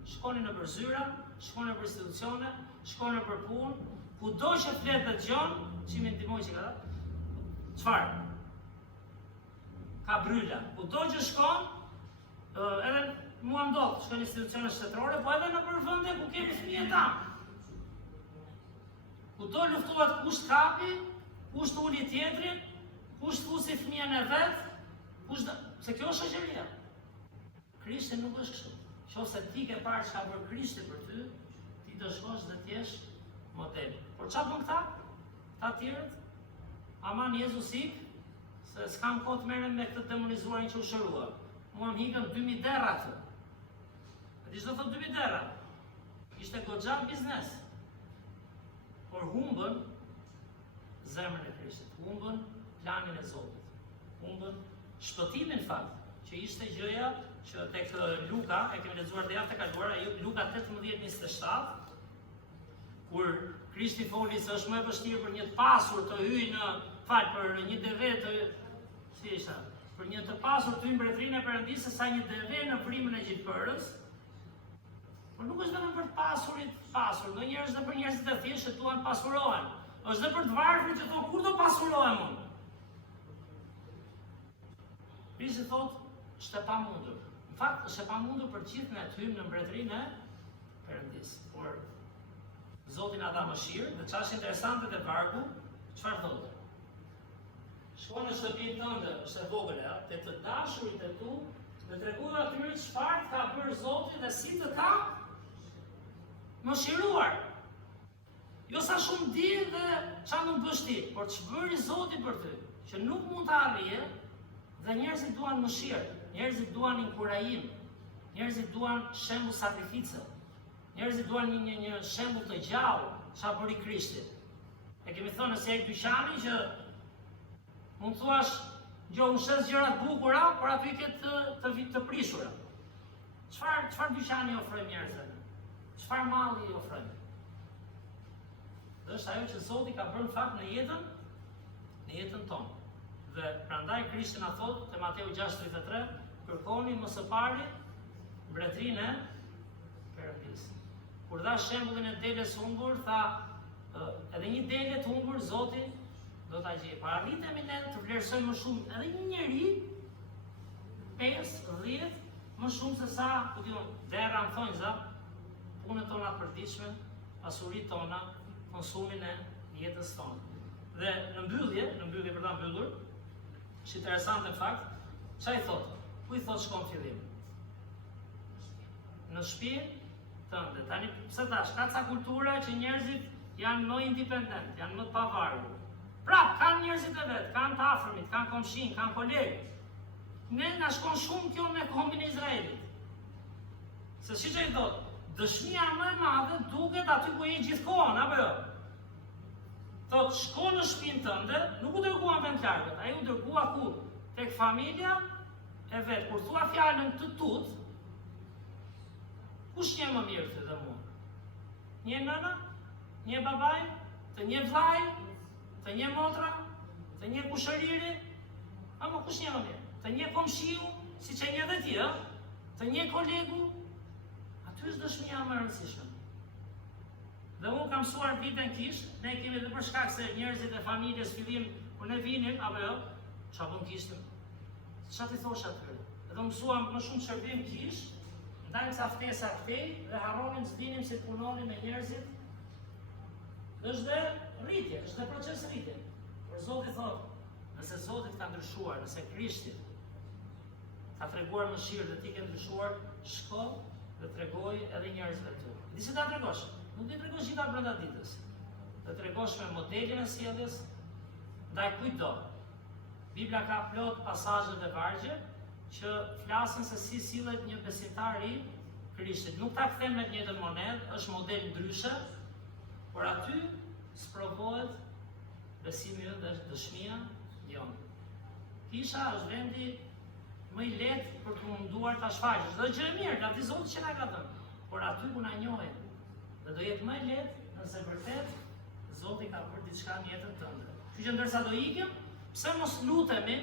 Shkoni në përzyra, shkoni në për institucione, shkoni në për punë, Kudo që flet dhe dëgjon, që më ndihmoj që ka, çfarë? Ka bryla. Kudo që shkon, edhe mua ndodh, shkon në institucione shtetërore, po edhe në vende ku kemi fëmijë tam. Kudo luftohet kush kapi, kush uli tjetrin, kush fusi fëmijën e vet, se kjo është shoqëria. Krishti nuk është kështu. Nëse ti ke parë çka bën Krishti për ty, ti do shkosh dhe të jesh model. Por çfarë bën këta? Këta tjerët? Aman Jezus ik, se s'kam kohë të merrem me këtë demonizuarin që u shërua. Mua më hikën 2000 derra atë. E di çdo thot 2000 derra. Ishte goxha biznes. Por humbën zemrën e Krishtit, humbën planin e Zotit, humbën shpëtimin fakt, që ishte gjëja që tek Luka, e kemi lexuar dhe javën e kaluar, Luka 18:27, kur Krishti foli se është më e vështirë për një të pasur të hyjë për një deve të për një të pasur të hyjë në mbretërinë e Perëndisë sa një deve në frimën e gjilpërës. Por nuk është vetëm për të pasurit pasur, ndonjëherë është edhe për njerëzit e thjeshtë që duan pasurohen. Është edhe për të varfrit që thonë kur do pasurohem unë. Krishti thotë, është e pamundur. Në fakt, është e pamundur për gjithë ne të hyjmë në mbretërinë e Perëndisë. Por Zoti na dha mëshirë, dhe çfarë është interesante te vargu, çfarë thotë? Shkon në shtëpinë tënde, është e vogël, te të dashurit e tu, dhe treguar atyre çfarë ka bërë Zoti dhe si të ka mëshiruar. Jo sa shumë di dhe çfarë nuk bësh ti, por ç'bëri Zoti për ty, që nuk mund ta arrije, dhe njerëzit duan mëshirë, njerëzit duan inkurajim, njerëzit duan shembull sakrifice, njerëzit duan një shembull të gjallë çfarë bëri Krishti. E kemi thënë nëse e dyqani që mund thuash, gjo unë shes gjërat bukura, por aty i ketë të prishura. Çfarë dyqani ofrojmë njerëzve? Çfarë malli i ofrojmë? Dhe është ajo që Zoti ka bërë në fakt në jetën tonë. Dhe prandaj Krishti na thotë te Mateu 6:33, kërkoni më së pari mbretërinë e Perëndisë. Kur dha shembullin e deles humbur, tha edhe një dele të humbur Zoti do ta gjejë. Para arritemi ne të vlerësojmë më shumë edhe një njeri 5-10 më shumë se sa, ku diun, dera në thonjza, punët tona të përditshme, pasuritë tona, konsumin e jetës tonë. Dhe në mbyllje për ta mbyllur, është interesante në fakt, çfarë i thotë? Ku i thotë shkon fillim? Në shtëpi tënde. Tani pse tash ka ca kultura që njerëzit janë më independent, janë më të pavarur. Prap, kanë njerëzit e vet, kanë të afërmit, kanë komshin, kanë kolegë. Ne na shkon shumë kjo me kombin e Izraelit. Se siç ai thotë, dëshmia më e madhe duket aty ku je gjithkohon, apo jo? Thotë, shko në shtëpinë tënde, nuk u dërguan vend largët, ai u dërgua ku? Tek familja e vet. Kur thua fjalën të tut, kush një më mirë të dhe mua? Një nëna? Një babaj? Të një vllai? Të një motra? Të një kushëriri? Ama kush një më mirë? Të një komshiu? Si që një dhe ti, të një kolegu? Aty është dëshmia më e rëndësishme. Dhe unë kam mësuar vitën kish, ne kemi dhe për shkak se njerëzit e familjes fillim, kur ne vinin, apo jo, çfarë bën kishtën? Çfarë ti thosh atyre? Edhe mësuam më shumë shërbim kish, ndajmë ca ftesa këtej dhe harronin s'dinim se punonin me njerëzit. Është dhe rritje, është dhe proces rritje. Por Zoti thotë, nëse Zoti të ka ndryshuar, nëse Krishti ka treguar mëshirë dhe ti ke ndryshuar, shko dhe tregoj edhe njerëzve tu. Di se ta tregosh? Nuk i tregosh gjitha brenda ditës. Dhe tregosh me modelin e sjelljes, ndaj kujdo. Bibla ka plot pasazhe dhe vargje që flasin se si sillet një besimtar i Krishtit. Nuk ta kthen me të njëjtën monedë, është model ndryshe, por aty sprovohet besimi dhe dëshmia jonë. Kisha është vendi më i lehtë për të munduar ta shfaqësh. Dhe gjë e mirë, nga Zoti që na ka dhënë. Por aty ku na njohin, dhe do jetë më e lehtë nëse vërtet Zoti ka bërë diçka në jetën tënde. Kështu që ndërsa do ikim, pse mos lutemi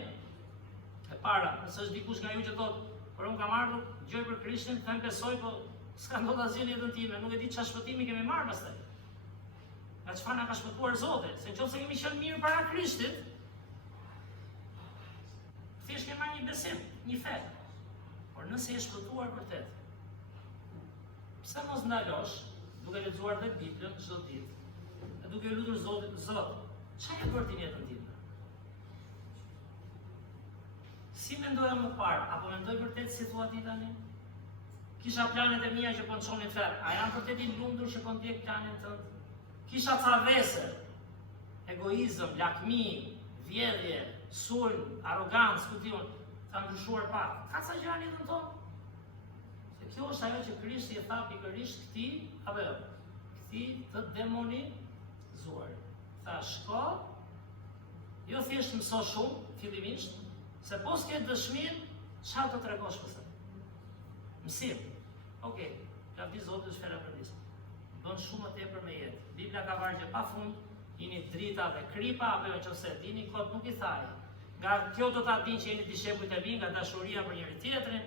e para, nëse është dikush nga ju që thotë, por unë kam ardhur, gjoj për Krishtin, them besoj, po s'ka ndodhur asgjë në jetën time, nuk e di çfarë shpëtimi kemi marrë pastaj. nga çfarë na ka shpëtuar Zoti. Se nëse kemi qenë mirë para Krishtit, thjesht kemi marrë një besim, një fe. Por nëse je shpëtuar vërtet, pse mos ndalosh duke lexuar dhe Biblën çdo ditë, e duke lutur Zotin, Zot, çfarë e bërë ti në jetën time? Si mendoja më parë, apo mendoj vërtet si thua ti tani? Kisha planet e mia që po çonin ferr, a janë vërtet i lumtur që po ndjek planin tënd? Kisha thavese, egoizëm, lakmi, vjedhje, sulm, arrogancë, ku diun, ka ndryshuar pak. Ka sa gjëra në jetën tonë? Se kjo është ajo që Krishti e tha pikërisht këtij, apo jo? Këtij të demonizuar. Tha shko, jo thjesht mëso shumë, fillimisht, se po s'ke dëshmin, çfarë të tregosh pëse? Mësim. Okej, lavdi Zotit është fjala për disë. Bën shumë të tepër me jetë. Bibla ka vargje pa fund, jeni drita dhe kripa, apo jo nëse dini kot nuk i thaj. Nga kjo do ta dinë që jeni dishepujt e mi nga dashuria për njëri tjetrin.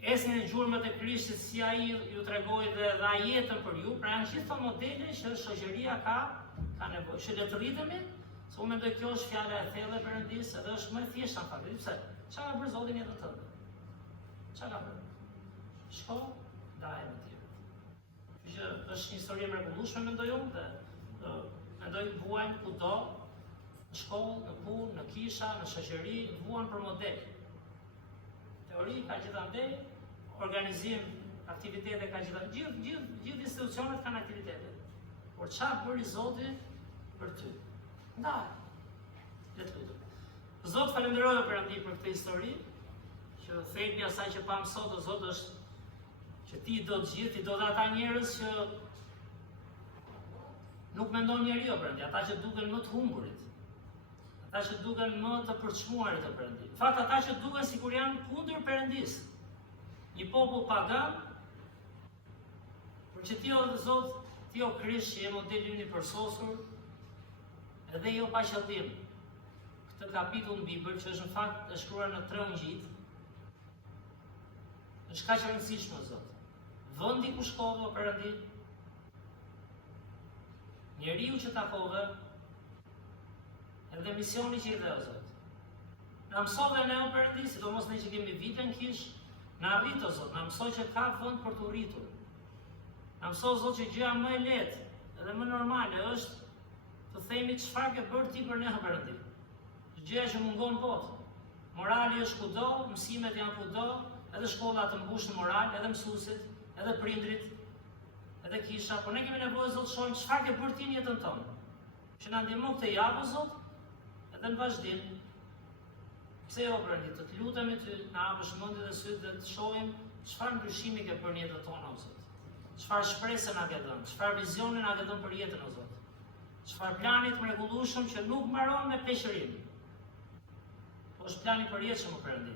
Esni në gjurmët e Krishtit si ai ju tregoi dhe dha jetën për ju, pra janë gjithë modele që shoqëria ka nevojë. Që le të rritemi, se unë mendoj kjo është fjala e thellë e Perëndisë, edhe është më e thjeshtë në fakt. Pse? Çfarë ka bërë Zoti në jetën tënde? Çfarë ka bërë? Shko, daje me tjerë. Që është një histori e mrekullueshme mendoj unë, dhe mendoj vuajnë kudo, në shkollë, në punë, në kisha, në shoqëri, vuan për model. Teori ka gjithandej, organizim, aktivitete ka gjithandej, gjithë institucionet kanë aktivitete. Por çfarë bëri Zoti për ty? Ndaj. Le të lutem. Zot, falenderoj Perëndi për këtë histori, që thelbi asaj që pam sot, o Zot, është që ti do të gjithë, ti do dhe ata njerëz që nuk mendon njeriu, Perëndi, ata që duken më të humburit, ata që duken më të përçmuarit, o Perëndi. Në fakt, ata që duken sikur janë kundër Perëndisë, një popull pagan, por që ti, o Zot, ti o Krisht, që je modeli ynë i përsosur, edhe jo pa qëllim. Këtë kapitull në Bibël, që është në fakt e shkruar në 3 ungjit, është kaq e rëndësishme, Zot. Vendi ku shkove, o Perëndi, njeriu që takove, edhe misioni që i dhe, o Zot. Na mësove ne, o Perëndi, sidomos ne që kemi vite në kish, na arrit, o Zot, na mësoj që ka vend për të rritur. Na mësoj, Zot, që gjëja më e lehtë, edhe më normale është të themi çfarë ke bërë ti për ne, o Perëndi. Gjëja që mungon pot. Morali është kudo, mësimet janë kudo, edhe shkolla të mbushë në moral, edhe mësuesit, edhe prindrit, edhe kisha, por ne kemi nevojë, Zot, shohim çfarë ke bërë ti në jetën tonë. Që na ndihmo këtë javë, Zot, edhe në vazhdim. Pse jo, Perëndi, të lutemi ty na hapësh mendjen dhe sytë dhe të shohim çfarë ndryshimi ke bërë në jetën tonë, o Zot. Çfarë shpresë na ke dhënë, çfarë vizioni na ke dhënë për jetën, o Zot. Çfarë planit mrekullueshëm që nuk mbaron me peqërim. Po është plani përjetshëm, o Perëndi.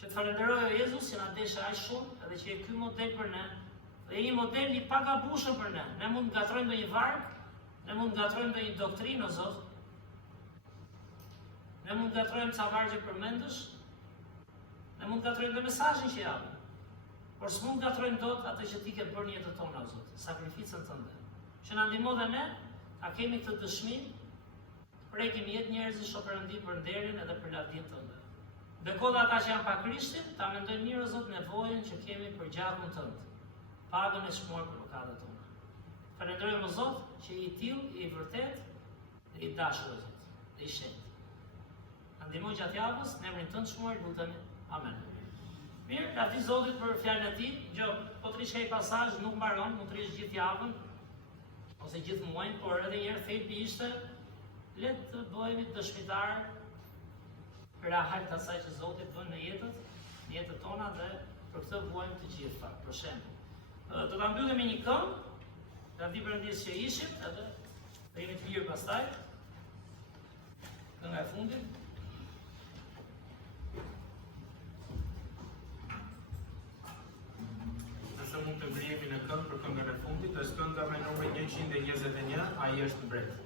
Që të falenderoj, o Jezus, që na deshe aq shumë, edhe që je ky model për ne, dhe je një model i pagabueshëm për ne. Ne mund të gatrojmë ndonjë varg, ne mund të gatrojmë ndonjë doktrinë, o Zot. Ne mund të gatrojmë ca vargje përmendësh, ne mund të gatrojmë dhe mesazhin që japim. Por s'mund të gatrojmë dot atë që ti ke bërë në jetën tonë, o Zot, sakrificën tënde. Që na ndihmo dhe ne, ta kemi këtë dëshmi, prekim jetë njerëzish, o Perëndi, për nderin edhe për lavdinë tënde. Ndërkohë ata që janë pa Krishtin, ta mendojnë mirë, o Zot, nevojën që kemi për gjakun tënd, pagën e çmuar për mëkatet tona. Falenderojmë, o Zot, që i tillë, i vërtet, dhe i dashur, o Zot, dhe i shenjtë. Na ndihmoj gjatë javës, në emrin tënd çmuar lutemi. Amen. Mirë, lavdi Zotit për fjalën e tij. Gjë, po të rish ai pasazh nuk mbaron, mund të rish gjithë javën ose gjithë muajin, por edhe një herë thelbi ishte le të bëhemi dëshmitar për rahat të asaj që Zoti bën në jetën tona dhe për këtë vuajmë të gjithë fakt. Për shembull, do ta mbyllim me një këngë, lavdi Perëndisë që ishim, edhe do jemi të lirë pastaj. Kënga e fundit. Nëse mund të vrihemi në këngë për këngën e fundit, është kënga me numrin 121, ai është mbret.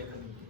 lekët e tij.